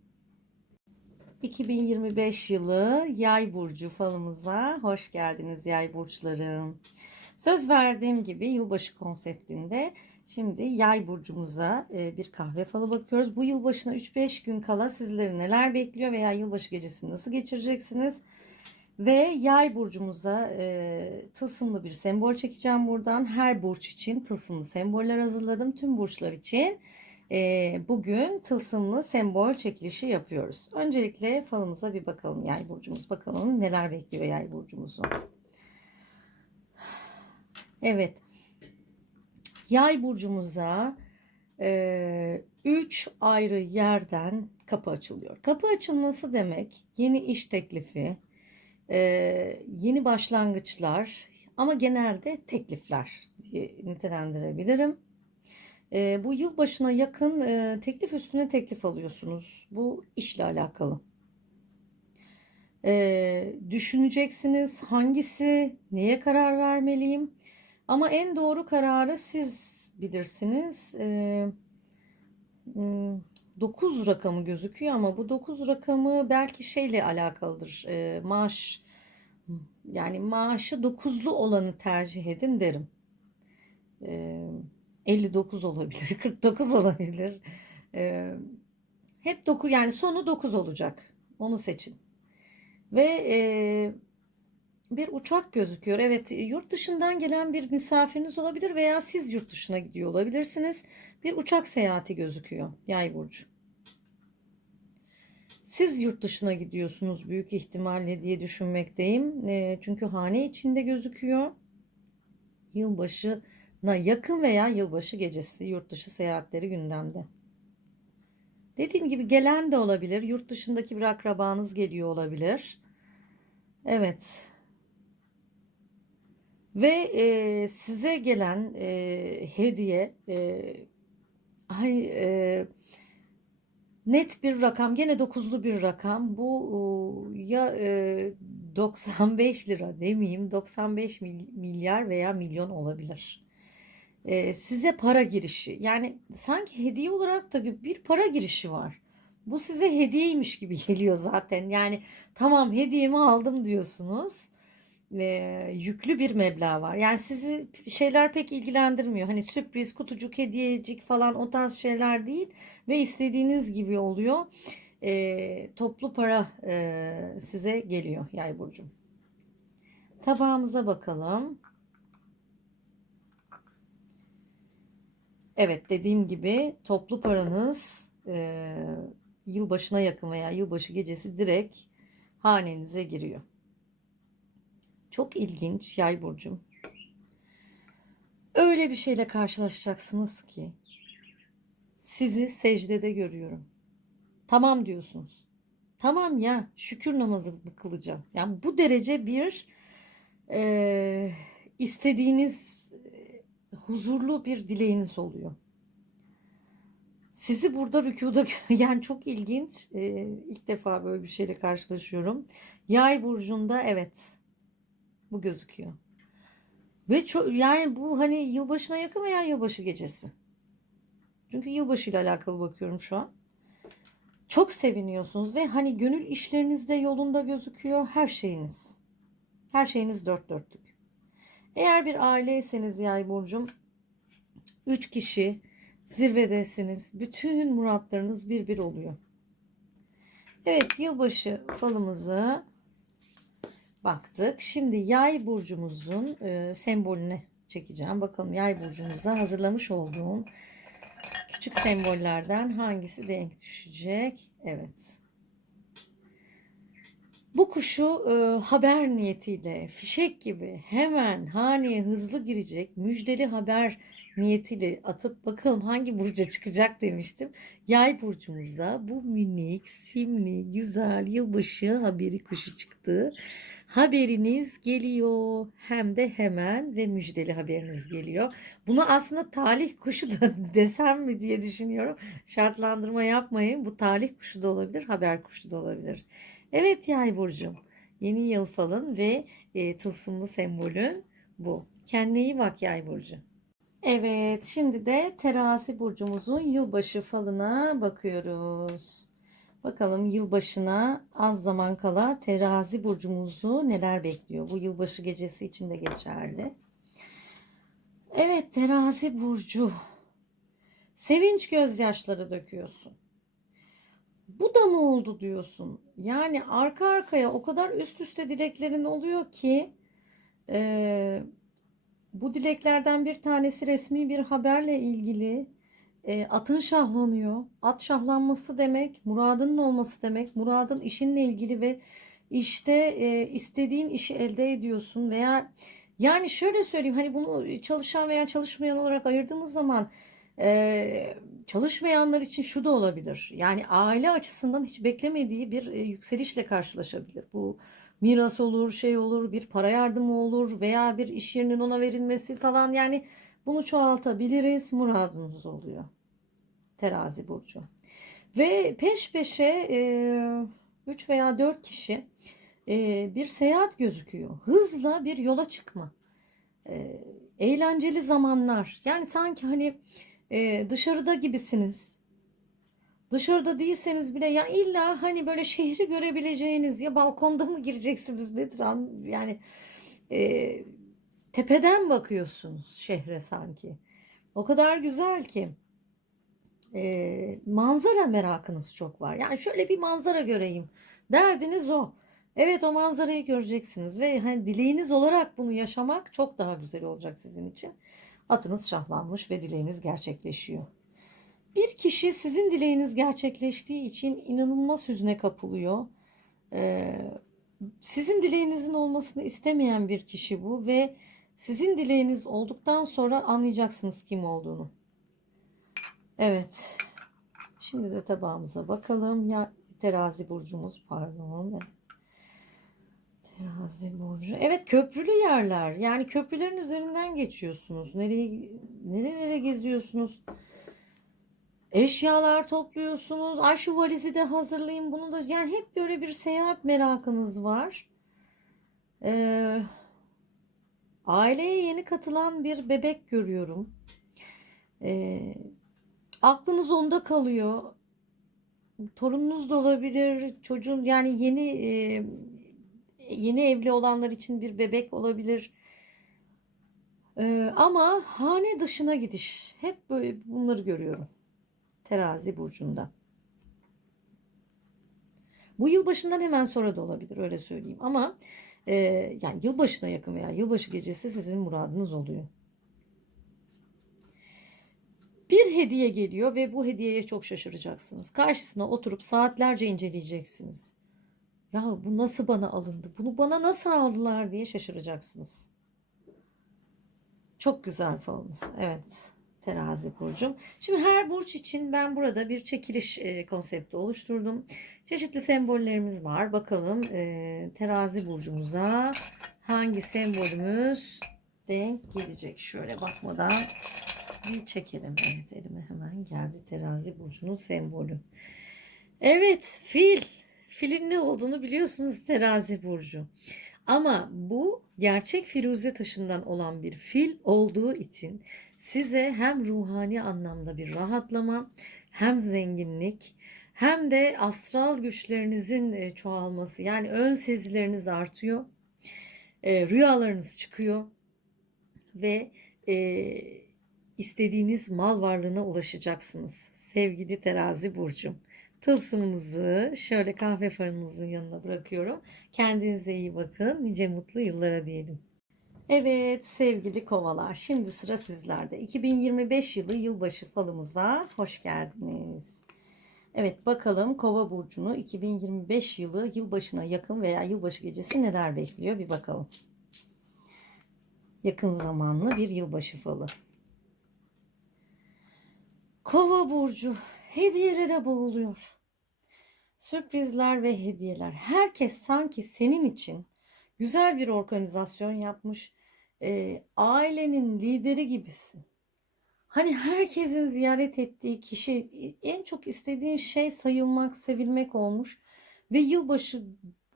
2025 yılı Yay burcu falımıza hoş geldiniz Yay burçlarım. Söz verdiğim gibi yılbaşı konseptinde Şimdi Yay burcumuza bir kahve falı bakıyoruz. Bu yılbaşına 3-5 gün kala sizleri neler bekliyor veya yılbaşı gecesini nasıl geçireceksiniz? Ve Yay burcumuza tılsımlı bir sembol çekeceğim buradan. Her burç için tılsımlı semboller hazırladım. Tüm burçlar için bugün tılsımlı sembol çekilişi yapıyoruz. Öncelikle falımıza bir bakalım. Yay burcumuz, bakalım neler bekliyor Yay burcumuzu. Evet. Yay burcumuza 3 ayrı yerden kapı açılıyor. Kapı açılması demek yeni iş teklifi, yeni başlangıçlar ama genelde teklifler diye nitelendirebilirim. Bu yılbaşına yakın teklif üstüne teklif alıyorsunuz. Bu işle alakalı. Düşüneceksiniz hangisi, neye karar vermeliyim. Ama en doğru kararı siz bilirsiniz. 9 rakamı gözüküyor ama bu 9 rakamı belki şeyle alakalıdır. Maaş, yani maaşı 9'lu olanı tercih edin derim. 59 olabilir, 49 olabilir. Hep 9, yani sonu 9 olacak. Onu seçin. Ve bir uçak gözüküyor. Evet, yurt dışından gelen bir misafiriniz olabilir veya siz yurt dışına gidiyor olabilirsiniz. Bir uçak seyahati gözüküyor Yay burcu. Siz yurt dışına gidiyorsunuz büyük ihtimalle diye düşünmekteyim. Çünkü hane içinde gözüküyor. Yılbaşına yakın veya yılbaşı gecesi yurt dışı seyahatleri gündemde. Dediğim gibi gelen de olabilir. Yurt dışındaki bir akrabanız geliyor olabilir. Evet. Ve size gelen hediye hani net bir rakam, gene 9'lu bir rakam. Bu ya 95 lira demeyeyim, 95 milyar veya milyon olabilir. Size para girişi, yani sanki hediye olarak da bir para girişi var. Bu size hediyeymiş gibi geliyor zaten. Yani tamam, hediyemi aldım diyorsunuz. Yüklü bir meblağ var. Yani sizi şeyler pek ilgilendirmiyor. Hani sürpriz, kutucuk, hediyecik falan o tarz şeyler değil ve istediğiniz gibi oluyor. Toplu para size geliyor Yay burcu. Tabağımıza bakalım. Evet, dediğim gibi toplu paranız yılbaşına yakın veya yılbaşı gecesi direkt hanenize giriyor. Çok ilginç Yay burcum. Öyle bir şeyle karşılaşacaksınız ki sizi secdede görüyorum. Tamam diyorsunuz. Tamam ya, şükür namazı mı kılacağım? Yani bu derece bir e, istediğiniz huzurlu bir dileğiniz oluyor. Sizi burada rükuda yani çok ilginç. İlk defa böyle bir şeyle karşılaşıyorum. Yay burcunda evet bu gözüküyor. Ve çok, yani bu hani yılbaşına yakın veya yılbaşı gecesi. Çünkü yılbaşı ile alakalı bakıyorum şu an. Çok seviniyorsunuz ve hani gönül işleriniz de yolunda gözüküyor. Her şeyiniz. Her şeyiniz dört dörtlük. Eğer bir aileyseniz Yay burcum, 3 kişi zirvedesiniz. Bütün muratlarınız bir bir oluyor. Evet, yılbaşı falımızı baktık. Şimdi Yay burcumuzun sembolünü çekeceğim. Bakalım Yay burcumuza hazırlamış olduğum küçük sembollerden hangisi denk düşecek? Evet. Bu kuşu haber niyetiyle fişek gibi hemen haneye hızlı girecek müjdeli haber niyetiyle atıp bakalım hangi burca çıkacak demiştim. Yay burcumuzda bu minik, simli, güzel yılbaşı haberi kuşu çıktı. Haberiniz geliyor, hem de hemen ve müjdeli haberiniz geliyor. Bunu aslında talih kuşu da desem mi diye düşünüyorum. Şartlandırma yapmayın. Bu talih kuşu da olabilir, haber kuşu da olabilir. Evet Yay burcum. Yeni yıl falın ve tılsımlı sembolün bu. Kendine iyi bak Yay burcu. Evet, şimdi de Terazi burcumuzun yılbaşı falına bakıyoruz. Bakalım yılbaşına az zaman kala Terazi burcumuzu neler bekliyor? Bu yılbaşı gecesi için de geçerli. Evet, Terazi burcu. Sevinç gözyaşları döküyorsun. Bu da mı oldu diyorsun. Yani arka arkaya o kadar üst üste dileklerin oluyor ki e, bu dileklerden bir tanesi resmi bir haberle ilgili. Atın şahlanıyor. At şahlanması demek, muradının olması demek. Muradın işinle ilgili ve işte istediğin işi elde ediyorsun veya yani şöyle söyleyeyim hani bunu çalışan veya çalışmayan olarak ayırdığımız zaman e, çalışmayanlar için şu da olabilir. Yani aile açısından hiç beklemediği bir yükselişle karşılaşabilir. Bu miras olur, şey olur, bir para yardımı olur veya bir iş yerinin ona verilmesi falan yani bunu çoğaltabiliriz. Muradımız oluyor. Terazi burcu. Ve peş peşe 3 veya 4 kişi bir seyahat gözüküyor. Hızla bir yola çıkma. E, Eğlenceli zamanlar. Yani sanki hani dışarıda gibisiniz. Dışarıda değilseniz bile ya illa hani böyle şehri görebileceğiniz ya balkonda mı gireceksiniz nedir yani e, tepeden bakıyorsunuz şehre sanki. O kadar güzel ki manzara merakınız çok var. Yani şöyle bir manzara göreyim. Derdiniz o. Evet o manzarayı göreceksiniz ve hani dileğiniz olarak bunu yaşamak çok daha güzel olacak sizin için. Atınız şahlanmış ve dileğiniz gerçekleşiyor. Bir kişi sizin dileğiniz gerçekleştiği için inanılmaz hüzne kapılıyor. Ee, Sizin dileğinizin olmasını istemeyen bir kişi bu ve sizin dileğiniz olduktan sonra anlayacaksınız kim olduğunu. Evet. Şimdi de tabağımıza bakalım. Ya terazi burcumuz pardon. Terazi burcu. Evet köprülü yerler. Yani köprülerin üzerinden geçiyorsunuz. Nerelere geziyorsunuz? Eşyalar topluyorsunuz. Ay şu valizi de hazırlayayım. Bunu da yani hep böyle bir seyahat merakınız var. Ee, Aileye yeni katılan bir bebek görüyorum. Ee, Aklınız onda kalıyor. Torununuz da olabilir. Çocuğun yani yeni evli olanlar için bir bebek olabilir. Ama hane dışına gidiş. Hep böyle bunları görüyorum. Terazi burcunda. Bu yılbaşından hemen sonra da olabilir öyle söyleyeyim. Ama e, yani yılbaşına yakın veya yılbaşı gecesi sizin muradınız oluyor. Bir hediye geliyor ve bu hediyeye çok şaşıracaksınız. Karşısına oturup saatlerce inceleyeceksiniz. Ya bu nasıl bana alındı? Bunu bana nasıl aldılar diye şaşıracaksınız. Çok güzel falınız. Evet. Terazi burcum. Şimdi her burç için ben burada bir çekiliş konsepti oluşturdum. Çeşitli sembollerimiz var. Bakalım terazi burcumuza hangi sembolümüz denk gelecek. Şöyle bakmadan bir çekelim. Evet elime hemen geldi terazi burcunun sembolü. Evet fil. Filin ne olduğunu biliyorsunuz terazi burcu. Ama bu gerçek firuze taşından olan bir fil olduğu için size hem ruhani anlamda bir rahatlama, hem zenginlik, hem de astral güçlerinizin çoğalması. Yani ön sezileriniz artıyor, rüyalarınız çıkıyor ve e, istediğiniz mal varlığına ulaşacaksınız. Sevgili Terazi burcum. Tılsımınızı şöyle kahve farınızın yanına bırakıyorum. Kendinize iyi bakın. Nice mutlu yıllara diyelim. Evet sevgili kovalar. Şimdi sıra sizlerde. 2025 yılı yılbaşı falımıza hoş geldiniz. Evet bakalım Kova burcunu 2025 yılı yılbaşına yakın veya yılbaşı gecesi neler bekliyor bir bakalım. Yakın zamanlı bir yılbaşı falı. Kova burcu hediyelere boğuluyor. Sürprizler ve hediyeler. Herkes sanki senin için güzel bir organizasyon yapmış. Ailenin lideri gibisin. Hani herkesin ziyaret ettiği kişi en çok istediğin şey sayılmak, sevilmek olmuş. Ve yılbaşı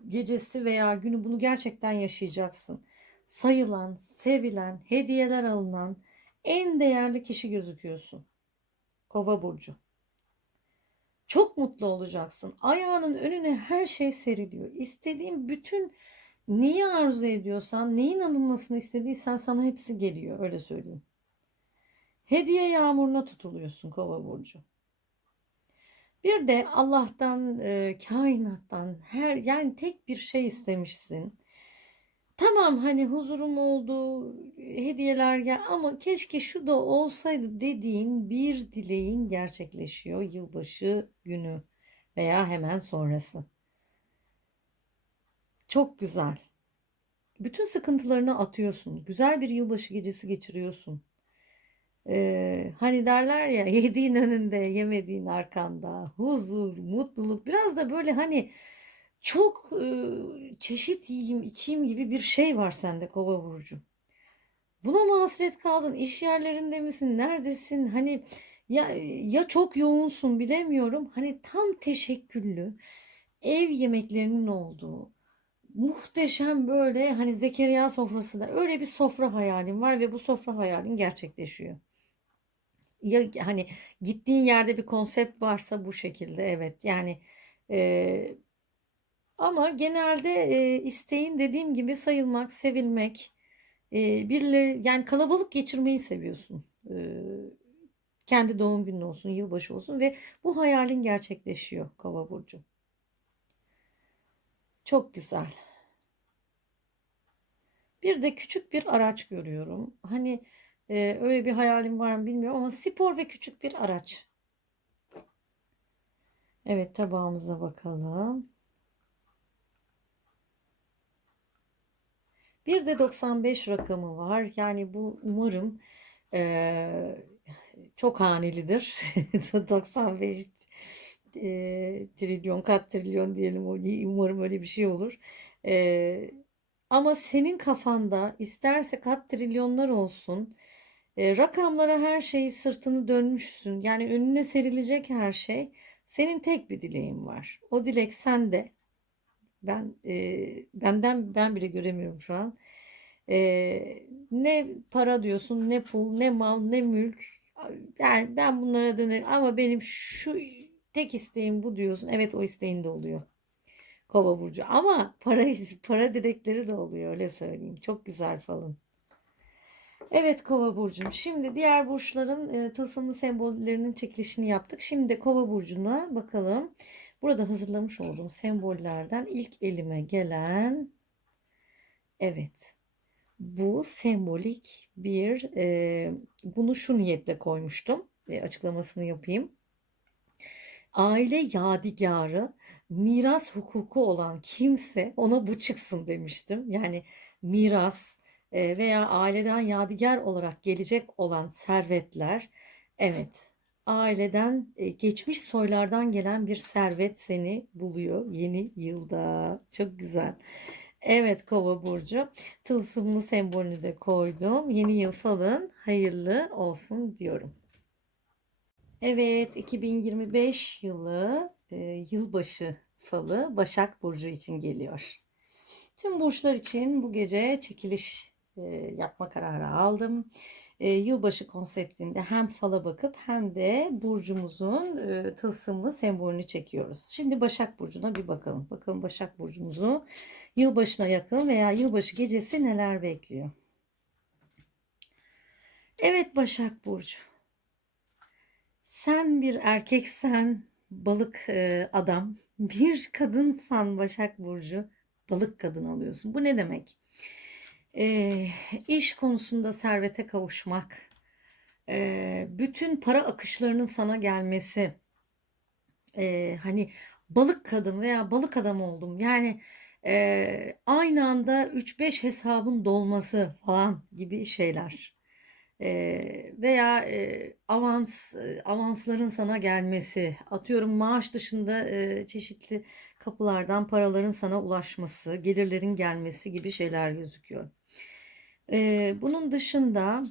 gecesi veya günü bunu gerçekten yaşayacaksın. Sayılan, sevilen, hediyeler alınan en değerli kişi gözüküyorsun. Kova burcu. Çok mutlu olacaksın. Ayağının önüne her şey seriliyor. İstediğin bütün neyi arzu ediyorsan, neyin alınmasını istediysen sana hepsi geliyor. Öyle söyleyeyim. Hediye yağmuruna tutuluyorsun Kova burcu. Bir de Allah'tan, kainattan yani tek bir şey istemişsin. Tamam, hani huzurum oldu, hediyeler ama keşke şu da olsaydı dediğin bir dileğin gerçekleşiyor yılbaşı günü veya hemen sonrası. Çok güzel. Bütün sıkıntılarını atıyorsun. Güzel bir yılbaşı gecesi geçiriyorsun. Hani derler ya yediğin önünde, yemediğin arkanda, huzur, mutluluk. Biraz da böyle hani çok çeşit yiyeyim, içeyim gibi bir şey var sende Kova burcu. Buna mı hasret kaldın? İş yerlerinde misin? Neredesin? Hani ya çok yoğunsun bilemiyorum. Hani tam teşekküllü ev yemeklerinin olduğu muhteşem böyle hani Zekeriya sofrası da öyle bir sofra hayalim var ve bu sofra hayalin gerçekleşiyor. Ya hani gittiğin yerde bir konsept varsa bu şekilde evet yani e, ama genelde isteğin dediğim gibi sayılmak, sevilmek, birileri yani kalabalık geçirmeyi seviyorsun. Kendi doğum günün olsun, yılbaşı olsun ve bu hayalin gerçekleşiyor Kova burcu. Çok güzel. Bir de küçük bir araç görüyorum. Hani öyle bir hayalim var mı bilmiyorum ama spor ve küçük bir araç. Evet tabağımıza bakalım. Bir de 95 rakamı var. Yani bu umarım eee, çok hanelidir. 95 trilyon, kat trilyon diyelim. Umarım öyle bir şey olur. Eee, ama senin kafanda isterse kat trilyonlar olsun. Rakamlara her şeyi sırtını dönmüşsün. Yani önüne serilecek her şey. Senin tek bir dileğin var. O dilek sende. Ben bile göremiyorum şu an. Ne para diyorsun, ne pul, ne mal, ne mülk. Yani ben bunlara dönerim ama benim şu tek isteğim bu diyorsun. Evet o isteğin de oluyor. Kova burcu. Ama para dilekleri de oluyor öyle söyleyeyim. Çok güzel falan. Evet Kova burcum. Şimdi diğer burçların tılsımlı sembollerinin çekilişini yaptık. Şimdi de Kova burcuna bakalım. Burada hazırlamış olduğum sembollerden ilk elime gelen evet. Bu sembolik bir bunu şu niyetle koymuştum. Açıklamasını yapayım. Aile yadigarı, miras hukuku olan kimse ona bu çıksın demiştim. Yani miras veya aileden yadigar olarak gelecek olan servetler, evet, aileden geçmiş soylardan gelen bir servet seni buluyor yeni yılda. Çok güzel. Evet Kova burcu. Tılsımlı sembolünü de koydum. Yeni yıl falın hayırlı olsun diyorum. Evet, 2025 yılı yılbaşı falı Başak Burcu için geliyor. Tüm burçlar için bu gece çekiliş yapma kararı aldım. Yılbaşı konseptinde hem fala bakıp hem de burcumuzun tılsımlı sembolünü çekiyoruz. Şimdi Başak Burcu'na bir bakalım. Bakalım Başak Burcumuzu yılbaşına yakın veya yılbaşı gecesi neler bekliyor. Evet Başak Burcu. Sen bir erkeksen balık adam, bir kadınsan Başak Burcu balık kadın alıyorsun. Bu ne demek? E, iş konusunda servete kavuşmak, bütün para akışlarının sana gelmesi, hani balık kadın veya balık adam oldum. Yani aynı anda 3-5 hesabın dolması falan gibi şeyler. Veya avansların sana gelmesi, atıyorum maaş dışında çeşitli kapılardan paraların sana ulaşması, gelirlerin gelmesi gibi şeyler gözüküyor. Bunun dışında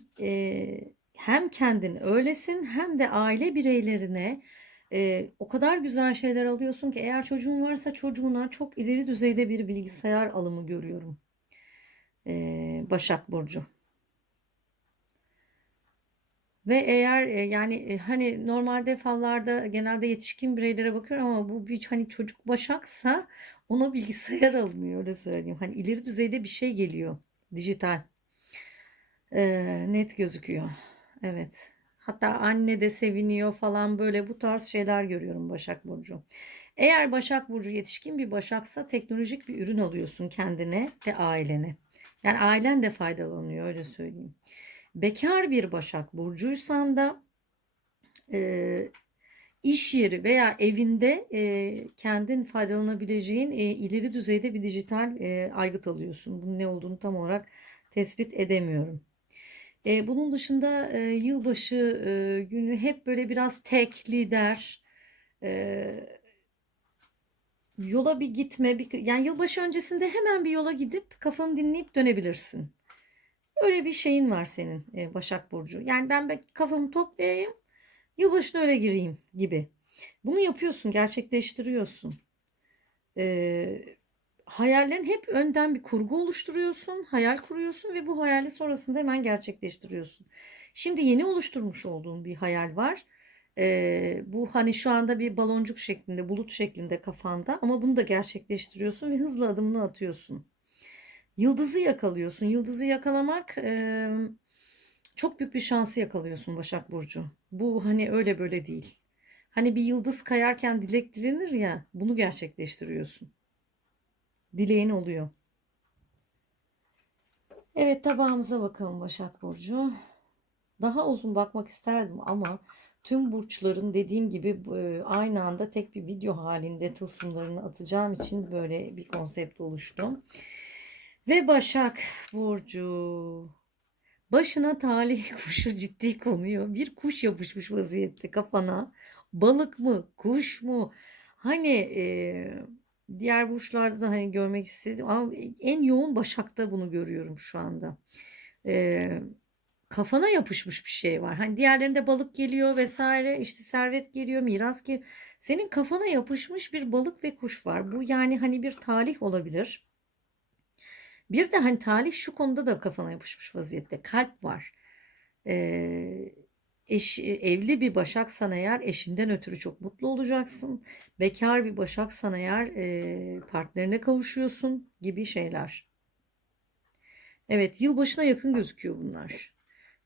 hem kendin öylesin hem de aile bireylerine o kadar güzel şeyler alıyorsun ki eğer çocuğun varsa çocuğuna çok ileri düzeyde bir bilgisayar alımı görüyorum. Başak Burcu. Ve eğer yani hani normalde fallarda genelde yetişkin bireylere bakıyorum ama bu bir hani çocuk başaksa ona bilgisayar alınıyor öyle söyleyeyim. Hani ileri düzeyde bir şey geliyor. Dijital. Net gözüküyor. Evet. Hatta anne de seviniyor falan, böyle bu tarz şeyler görüyorum Başak Burcu. Eğer Başak Burcu yetişkin bir Başaksa teknolojik bir ürün alıyorsun kendine ve ailene. Yani ailen de faydalanıyor, öyle söyleyeyim. Bekar bir Başak Burcuysan da e, iş yeri veya evinde kendin faydalanabileceğin ileri düzeyde bir dijital aygıt alıyorsun. Bunun ne olduğunu tam olarak tespit edemiyorum. Bunun dışında yılbaşı günü hep böyle biraz tek lider, e, yola bir gitme, yani yılbaşı öncesinde hemen bir yola gidip kafanı dinleyip dönebilirsin. Öyle bir şeyin var senin Başak Burcu. Yani ben kafamı toplayayım, yılbaşına öyle gireyim gibi. Bunu yapıyorsun, gerçekleştiriyorsun. Ee, Hayallerin hep önden bir kurgu oluşturuyorsun, hayal kuruyorsun ve bu hayali sonrasında hemen gerçekleştiriyorsun. Şimdi yeni oluşturmuş olduğun bir hayal var. Bu hani şu anda bir baloncuk şeklinde, bulut şeklinde kafanda, ama bunu da gerçekleştiriyorsun ve hızlı adımını atıyorsun. Yıldızı yakalıyorsun. Yıldızı yakalamak çok büyük bir şansı yakalıyorsun Başak Burcu. Bu hani öyle böyle değil. Hani bir yıldız kayarken dilek dilenir ya, bunu gerçekleştiriyorsun. Dileğin oluyor. Evet, tabağımıza bakalım Başak Burcu. Daha uzun bakmak isterdim ama tüm burçların dediğim gibi aynı anda tek bir video halinde tılsımlarını atacağım için böyle bir konsept oluştu. Ve Başak Burcu. Başına talih kuşu ciddi konuyor. Bir kuş yapışmış vaziyette kafana. Balık mı, kuş mu? Hani diğer burçlarda da hani görmek istedim ama en yoğun Başak'ta bunu görüyorum şu anda. E, Kafana yapışmış bir şey var. Hani diğerlerinde balık geliyor vesaire, işte servet geliyor, miras geliyor. Senin kafana yapışmış bir balık ve kuş var. Bu yani hani bir talih olabilir. Bir de hani talih şu konuda da kafana yapışmış vaziyette. Kalp var. Ee, Evli bir Başaksan eğer eşinden ötürü çok mutlu olacaksın. Bekar bir Başaksan eğer partnerine kavuşuyorsun gibi şeyler. Evet, yılbaşına yakın gözüküyor bunlar.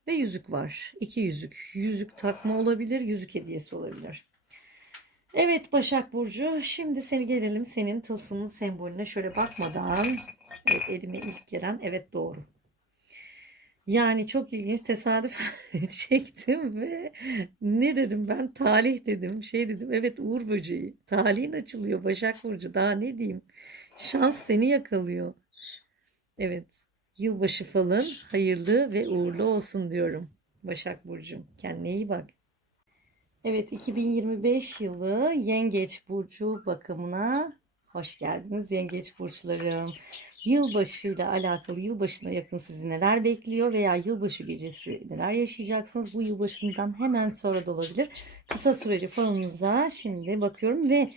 Ve yüzük var. İki yüzük. Yüzük takma olabilir, yüzük hediyesi olabilir. Evet Başak Burcu, şimdi seni gelelim senin tılsımın sembolüne şöyle bakmadan. Evet, elime ilk gelen, evet, doğru. Yani çok ilginç, tesadüf çektim ve ne dedim ben, talih dedim, şey dedim, evet, uğur böceği, talihin açılıyor Başak Burcu, daha ne diyeyim, şans seni yakalıyor. Evet, yılbaşı falın hayırlı ve uğurlu olsun diyorum Başak Burcu, kendine iyi bak. Evet, 2025 yılı Yengeç Burcu bakımına hoş geldiniz Yengeç Burçlarım. Yılbaşıyla alakalı, yılbaşına yakın sizi neler bekliyor veya yılbaşı gecesi neler yaşayacaksınız? Bu yılbaşından hemen sonra da olabilir. Kısa süreli falınıza şimdi bakıyorum ve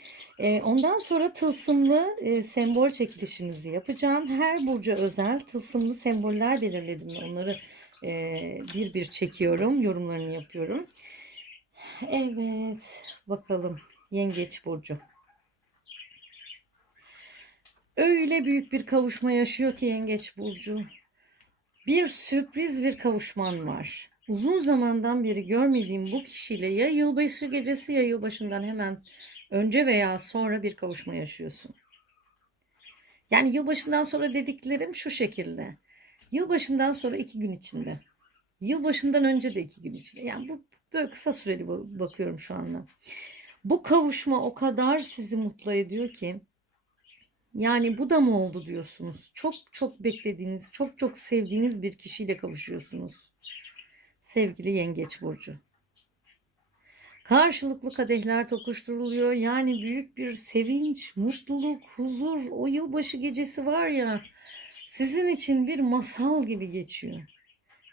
ondan sonra tılsımlı sembol çekilişinizi yapacağım. Her burca özel tılsımlı semboller belirledim. Onları bir bir çekiyorum, yorumlarını yapıyorum. Evet, bakalım Yengeç Burcu. Öyle büyük bir kavuşma yaşıyor ki Yengeç Burcu. Bir sürpriz bir kavuşman var. Uzun zamandan beri görmediğim bu kişiyle ya yılbaşı gecesi ya yılbaşından hemen önce veya sonra bir kavuşma yaşıyorsun. Yani yılbaşından sonra dediklerim şu şekilde. Yılbaşından sonra 2 gün içinde. Yılbaşından önce de 2 gün içinde. Yani bu böyle kısa süreli bakıyorum şu anda. Bu kavuşma o kadar sizi mutlu ediyor ki, yani bu da mı oldu diyorsunuz. Çok çok beklediğiniz, çok çok sevdiğiniz bir kişiyle kavuşuyorsunuz. Sevgili Yengeç Burcu. Karşılıklı kadehler tokuşturuluyor. Yani büyük bir sevinç, mutluluk, huzur. O yılbaşı gecesi var ya, sizin için bir masal gibi geçiyor.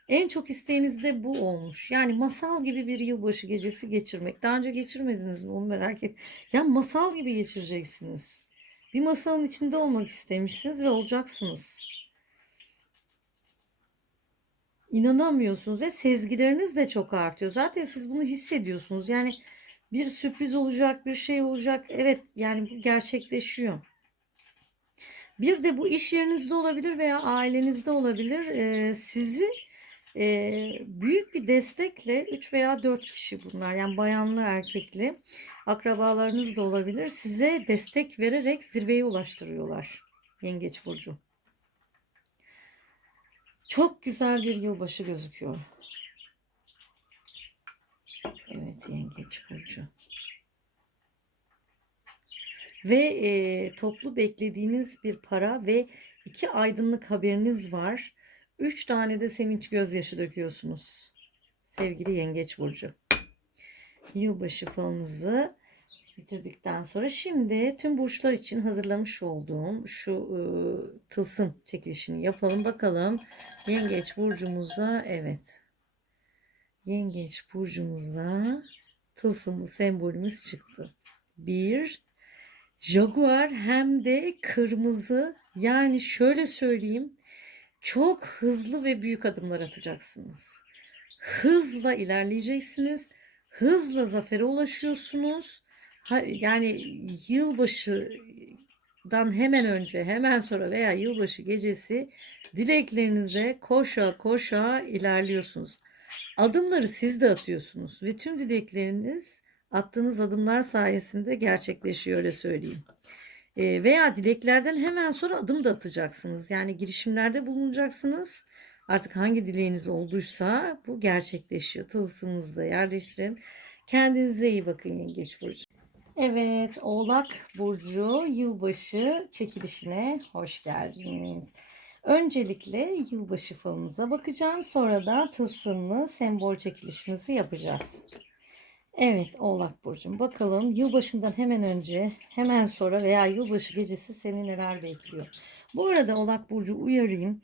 En çok isteğiniz de bu olmuş. Yani masal gibi bir yılbaşı gecesi geçirmek. Daha önce geçirmediniz mi? Onu merak et. Ya masal gibi geçireceksiniz. Bir masalın içinde olmak istemişsiniz ve olacaksınız. İnanamıyorsunuz ve sezgileriniz de çok artıyor. Zaten siz bunu hissediyorsunuz. Yani bir sürpriz olacak, bir şey olacak. Evet, yani bu gerçekleşiyor. Bir de bu iş yerinizde olabilir veya ailenizde olabilir. Sizi Büyük bir destekle 3 veya 4 kişi bunlar, yani bayanlı erkekli akrabalarınız da olabilir, size destek vererek zirveye ulaştırıyorlar Yengeç burcu. Çok güzel bir yılbaşı gözüküyor. Evet Yengeç burcu. Ve toplu beklediğiniz bir para ve 2 aydınlık haberiniz var. 3 tane de sevinç gözyaşı döküyorsunuz. Sevgili Yengeç burcu. Yılbaşı falınızı bitirdikten sonra şimdi tüm burçlar için hazırlamış olduğum şu tılsım çekilişini yapalım. Bakalım Yengeç burcumuza, evet. Yengeç burcumuzda tılsımlı sembolümüz çıktı. Bir Jaguar, hem de kırmızı. Yani şöyle söyleyeyim, çok hızlı ve büyük adımlar atacaksınız. Hızla ilerleyeceksiniz. Hızla zafere ulaşıyorsunuz. Yani yılbaşıdan hemen önce, hemen sonra veya yılbaşı gecesi dileklerinize koşa koşa ilerliyorsunuz. Adımları siz de atıyorsunuz ve tüm dilekleriniz attığınız adımlar sayesinde gerçekleşiyor, öyle söyleyeyim. Veya dileklerden hemen sonra adım da atacaksınız. Yani girişimlerde bulunacaksınız. Artık hangi dileğiniz olduysa bu gerçekleşiyor. Tılsımınızı da yerleştirin. Kendinize iyi bakın Yengeç burcu. Evet, Oğlak burcu yılbaşı çekilişine hoş geldiniz. Öncelikle yılbaşı falınıza bakacağım. Sonra da tılsımlı sembol çekilişimizi yapacağız. Evet Oğlak burcum, bakalım yılbaşından hemen önce, hemen sonra veya yılbaşı gecesi seni neler bekliyor. Bu arada Oğlak burcu uyarayım.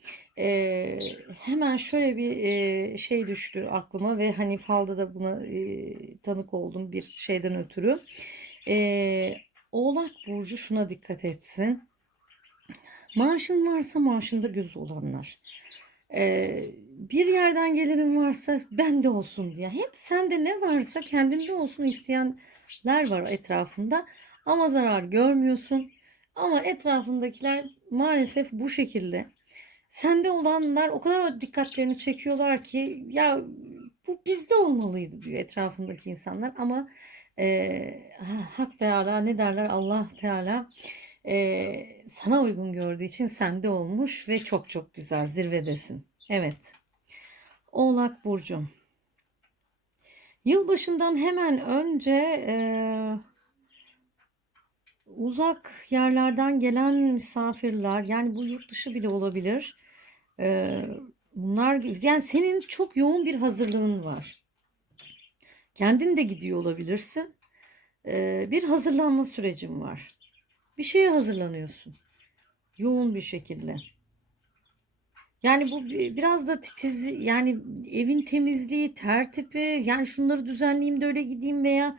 Hemen şöyle bir şey düştü aklıma ve hani falda da buna tanık oldum bir şeyden ötürü. Ee, Oğlak burcu şuna dikkat etsin. Maaşın varsa maaşında gözü olanlar. Bir yerden gelirim varsa bende olsun diye. Hep sende ne varsa kendinde olsun isteyenler var etrafında. Ama zarar görmüyorsun. Ama etrafındakiler maalesef bu şekilde. Sende olanlar o kadar dikkatlerini çekiyorlar ki ya bu bizde olmalıydı diyor etrafındaki insanlar. Ama Hak Teala ne derler, Allah Teala sana uygun gördüğü için sende olmuş ve çok çok güzel zirvedesin. Evet. Oğlak burcum. Yılbaşından hemen önce uzak yerlerden gelen misafirler, yani bu yurt dışı bile olabilir. Eee, Bunlar, yani senin çok yoğun bir hazırlığın var. Kendin de gidiyor olabilirsin. Bir hazırlanma sürecin var. Bir şeye hazırlanıyorsun. Yoğun bir şekilde. Yani bu biraz da titiz, yani evin temizliği, tertipi, yani şunları düzenleyeyim de öyle gideyim veya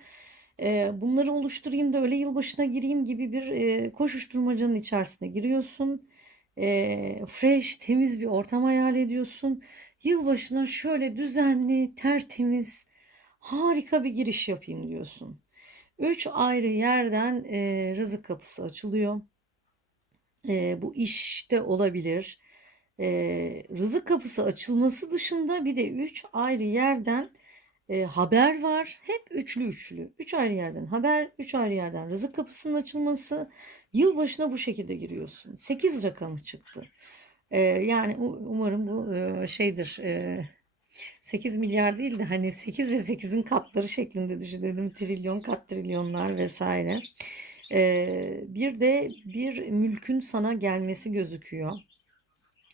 bunları oluşturayım da öyle yılbaşına gireyim gibi bir koşuşturmacanın içerisine giriyorsun. Fresh, temiz bir ortam hayal ediyorsun. Yılbaşına şöyle düzenli, tertemiz, harika bir giriş yapayım diyorsun. 3 ayrı yerden rızık kapısı açılıyor. Bu işte olabilir. Rızık kapısı açılması dışında bir de 3 ayrı yerden haber var. Hep üçlü üçlü. 3 ayrı yerden haber, 3 ayrı yerden rızık kapısının açılması. Yılbaşına bu şekilde giriyorsun. 8 rakamı çıktı. Yani umarım bu şeydir. 8 milyar değil de hani 8 ve 8'in katları şeklinde düşünelim. Trilyon, kat trilyonlar vesaire. Bir de bir mülkün sana gelmesi gözüküyor.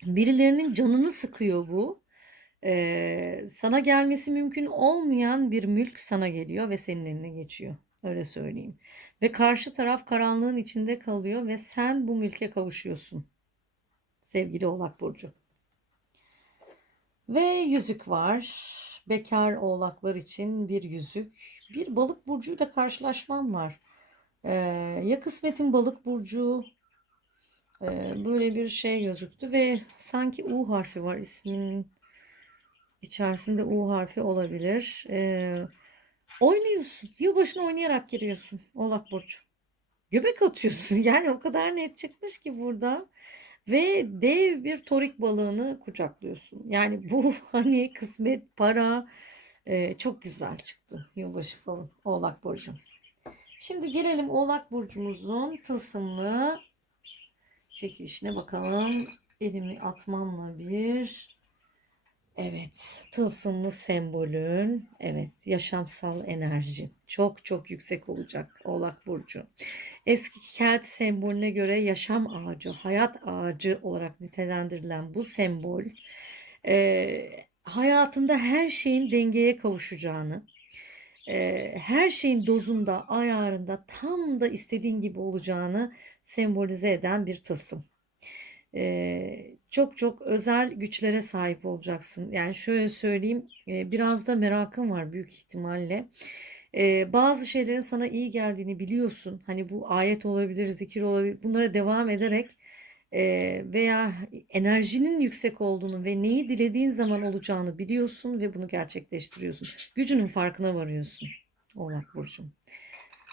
Birilerinin canını sıkıyor bu. Sana gelmesi mümkün olmayan bir mülk sana geliyor ve senin eline geçiyor. Öyle söyleyeyim. Ve karşı taraf karanlığın içinde kalıyor ve sen bu mülke kavuşuyorsun. Sevgili Oğlak Burcu. Ve yüzük var. Bekar oğlaklar için bir yüzük. Bir balık burcuyla karşılaşmam var. Ya kısmetin balık burcu, böyle bir şey gözüktü ve sanki U harfi var, ismin içerisinde U harfi olabilir. Oynuyorsun. Yılbaşına oynayarak giriyorsun Oğlak Burcu. Göbek atıyorsun. Yani o kadar net çıkmış ki burada. ve dev bir torik balığını kucaklıyorsun. Yani bu hani kısmet, para, çok güzel çıktı yılbaşı falan Oğlak Burcu. Şimdi gelelim Oğlak Burcumuzun tılsımlı çekilişine bakalım. Elimi atmamla bir. Evet, tılsımlı sembolün, evet, yaşamsal enerjin çok çok yüksek olacak Oğlak Burcu. Eski Kelt sembolüne göre yaşam ağacı, hayat ağacı olarak nitelendirilen bu sembol, hayatında her şeyin dengeye kavuşacağını, her şeyin dozunda, ayarında, tam da istediğin gibi olacağını sembolize eden bir tılsım. Çok çok özel güçlere sahip olacaksın. Yani şöyle söyleyeyim, biraz da merakın var büyük ihtimalle. Bazı şeylerin sana iyi geldiğini biliyorsun. Hani bu ayet olabilir, zikir olabilir. Bunlara devam ederek veya enerjinin yüksek olduğunu ve neyi dilediğin zaman olacağını biliyorsun ve bunu gerçekleştiriyorsun. Gücünün farkına varıyorsun. Oğlak Burcu.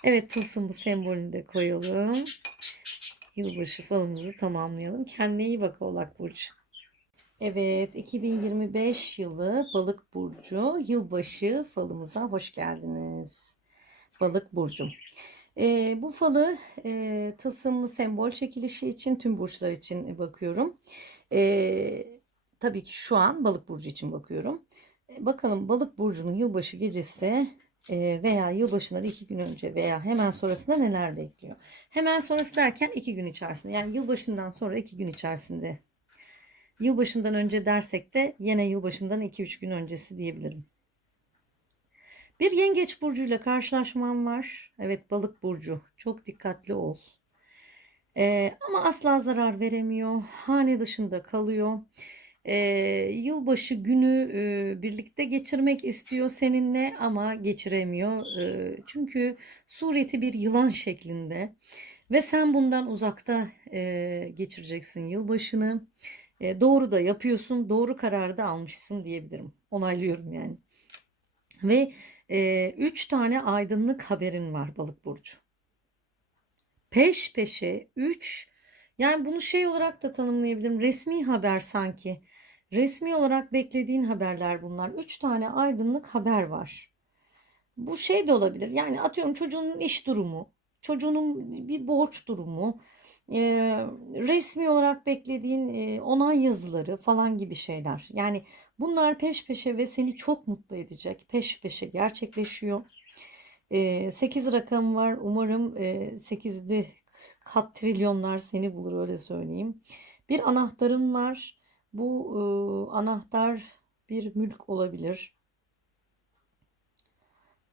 Evet, tılsımlı sembolünü de koyalım. Yılbaşı falımızı tamamlayalım. Kendine iyi bak Oğlak Burcu. Evet, 2025 yılı Balık Burcu yılbaşı falımıza hoş geldiniz. Balık Burcu. Bu falı tılsımlı sembol çekilişi için tüm burçlar için bakıyorum. Tabii ki şu an Balık Burcu için bakıyorum. Bakalım Balık Burcu'nun yılbaşı gecesi veya yılbaşından 2 gün önce veya hemen sonrasında neler bekliyor? Hemen sonrası derken 2 gün içerisinde, yani yılbaşından sonra 2 gün içerisinde. Yılbaşından önce dersek de yine yılbaşından 2-3 gün öncesi diyebilirim. Bir yengeç burcuyla karşılaşmam var. Evet, Balık Burcu. Çok dikkatli ol. Ama asla zarar veremiyor. Hane dışında kalıyor. Yılbaşı günü birlikte geçirmek istiyor seninle ama geçiremiyor. Çünkü sureti bir yılan şeklinde ve sen bundan uzakta geçireceksin yılbaşını. Doğru da yapıyorsun, doğru kararı da almışsın diyebilirim. Onaylıyorum yani. Ve 3 tane aydınlık haberin var Balık Burcu. Peş peşe 3, yani bunu şey olarak da tanımlayabilirim. Resmi haber sanki. Resmi olarak beklediğin haberler bunlar. 3 tane aydınlık haber var. Bu şey de olabilir. Yani atıyorum çocuğunun iş durumu, çocuğunun bir borç durumu, e, resmi olarak beklediğin onay yazıları falan gibi şeyler. Yani bunlar peş peşe ve seni çok mutlu edecek. Peş peşe gerçekleşiyor. 8 rakamı var. Umarım 8'li kat trilyonlar seni bulur, öyle söyleyeyim. Bir anahtarın var. Bu anahtar bir mülk olabilir.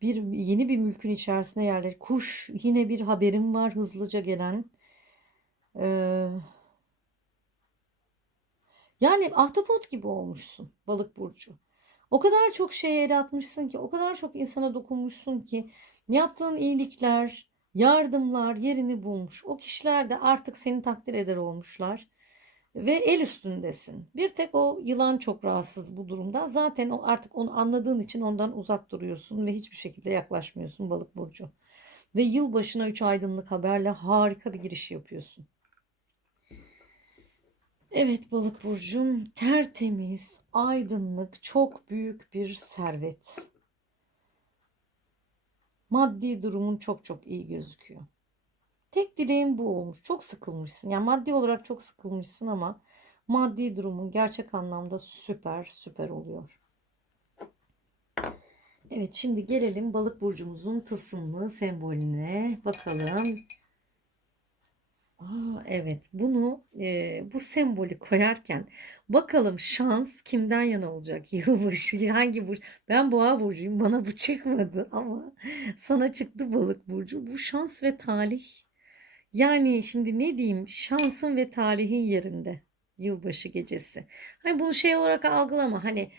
Yeni bir mülkün içerisine yerler. Kuş, yine bir haberim var hızlıca gelen. Ee, Yani ahtapot gibi olmuşsun Balık Burcu. O kadar çok şeye el atmışsın ki, o kadar çok insana dokunmuşsun ki yaptığın iyilikler, yardımlar yerini bulmuş. O kişiler de artık seni takdir eder olmuşlar ve el üstündesin. Bir tek o yılan çok rahatsız bu durumda. Zaten o artık onu anladığın için ondan uzak duruyorsun ve hiçbir şekilde yaklaşmıyorsun Balık Burcu. Ve yılbaşına 3 aydınlık haberle harika bir giriş yapıyorsun. Evet Balık burcum, tertemiz, aydınlık, çok büyük bir servet. Maddi durumun çok çok iyi gözüküyor. Tek dileğim bu olmuş. Çok sıkılmışsın. Yani maddi olarak çok sıkılmışsın ama maddi durumun gerçek anlamda süper süper oluyor. Evet, şimdi gelelim Balık burcumuzun tılsımlı sembolüne bakalım. Evet, bunu bu sembolü koyarken bakalım şans kimden yana olacak? Yılbaşı hangi burç? Ben Boğa burcuyum, bana bu çıkmadı ama sana çıktı Balık burcu. Bu şans ve talih. Yani şimdi ne diyeyim? Şansın ve talihin yerinde yılbaşı gecesi. Hani bunu şey olarak algılama. Hani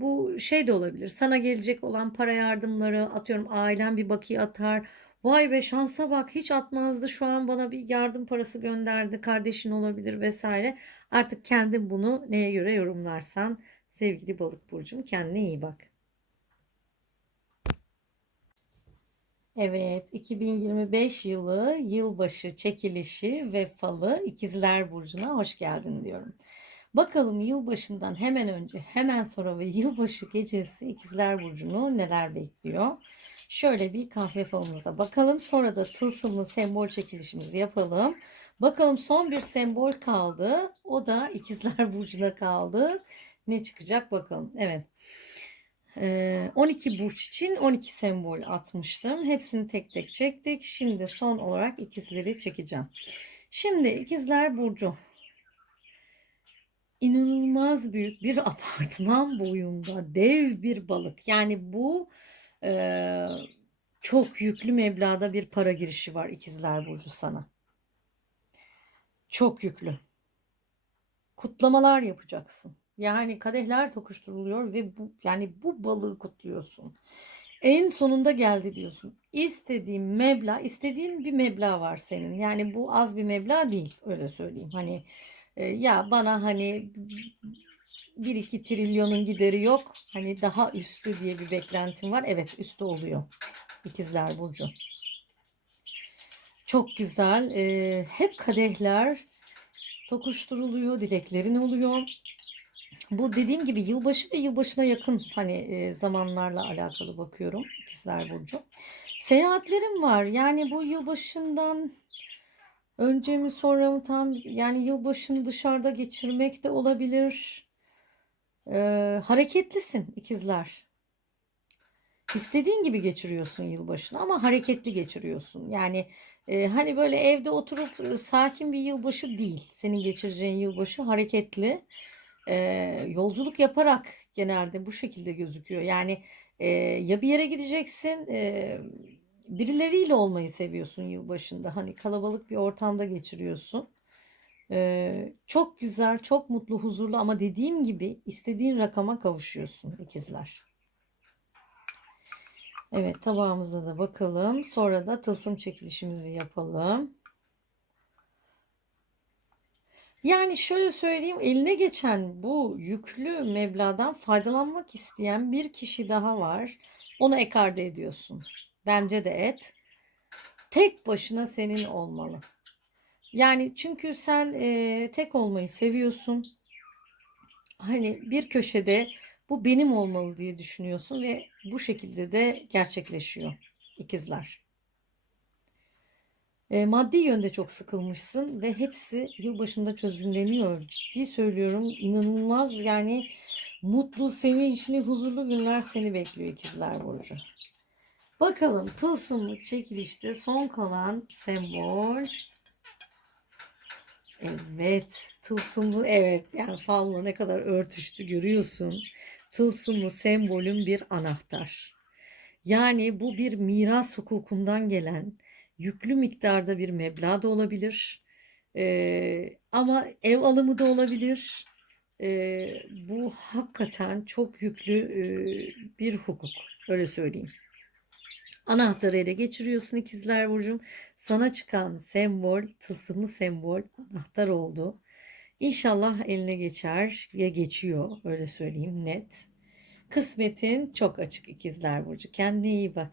bu şey de olabilir. Sana gelecek olan para yardımları, atıyorum ailen bir bakiye atar. Vay be, şansa bak, hiç atmazdı, şu an bana bir yardım parası gönderdi. Kardeşin olabilir vesaire. Artık kendin bunu neye göre yorumlarsan sevgili Balık burcum, kendine iyi bak. Evet, 2025 yılı yılbaşı çekilişi ve falı İkizler Burcu'na hoş geldin diyorum. Bakalım yılbaşından hemen önce, hemen sonra ve yılbaşı gecesi İkizler Burcu'nu neler bekliyor? Şöyle bir kahve falımıza bakalım. Sonra da tılsımlı sembol çekilişimizi yapalım. Bakalım son bir sembol kaldı. O da İkizler Burcu'na kaldı. Ne çıkacak bakalım. Evet. 12 burç için 12 sembol atmıştım. Hepsini tek tek çektik. Şimdi son olarak ikizleri çekeceğim. Şimdi ikizler burcu inanılmaz büyük bir apartman boyunda dev bir balık. Yani bu e, çok yüklü meblağda bir para girişi var ikizler burcu sana. Çok yüklü. Kutlamalar yapacaksın. Yani kadehler tokuşturuluyor ve bu balığı kutluyorsun. En sonunda geldi diyorsun. İstediğin meblağ, istediğin bir meblağ var senin. Yani bu az bir meblağ değil, öyle söyleyeyim. Hani ya bana hani 1-2 trilyonun gideri yok. Hani daha üstü diye bir beklentim var. Evet, üstü oluyor. İkizler Burcu. Çok güzel. Hep kadehler tokuşturuluyor, dileklerin oluyor. Bu dediğim gibi yılbaşı ve yılbaşına yakın hani zamanlarla alakalı bakıyorum İkizler Burcu. Seyahatlerim var. Yani bu yılbaşından önce mi sonra mı tam, yani yılbaşını dışarıda geçirmek de olabilir. Hareketlisin ikizler. İstediğin gibi geçiriyorsun yılbaşını ama hareketli geçiriyorsun. Yani hani böyle evde oturup sakin bir yılbaşı değil. Senin geçireceğin yılbaşı hareketli. Yolculuk yaparak genelde bu şekilde gözüküyor. Yani ya bir yere gideceksin, birileriyle olmayı seviyorsun yılbaşında. Hani kalabalık bir ortamda geçiriyorsun. Çok güzel, çok mutlu, huzurlu ama dediğim gibi istediğin rakama kavuşuyorsun ikizler. Evet, tabağımıza da bakalım. Sonra da tılsım çekilişimizi yapalım. Yani şöyle söyleyeyim, eline geçen bu yüklü meblağdan faydalanmak isteyen bir kişi daha var. Onu ekarte ediyorsun. Bence de et. Tek başına senin olmalı. Yani çünkü sen tek olmayı seviyorsun. Hani bir köşede bu benim olmalı diye düşünüyorsun ve bu şekilde de gerçekleşiyor ikizler. Maddi yönde çok sıkılmışsın ve hepsi yılbaşında çözümleniyor. Ciddi söylüyorum, inanılmaz yani mutlu, sevinçli, huzurlu günler seni bekliyor ikizler Burcu. Bakalım tılsımlı çekilişte son kalan sembol. Evet, tılsımlı, evet, yani falla ne kadar örtüştü görüyorsun. Tılsımlı sembolün bir anahtar. Yani bu bir miras hukukundan gelen yüklü miktarda bir meblağ da olabilir. Ama ev alımı da olabilir. Bu hakikaten çok yüklü bir hukuk. Öyle söyleyeyim. Anahtarı ele geçiriyorsun ikizler Burcu'm. Sana çıkan sembol, tılsımlı sembol anahtar oldu. İnşallah eline geçer ya geçiyor, öyle söyleyeyim net. Kısmetin çok açık ikizler Burcu. Kendine iyi bak.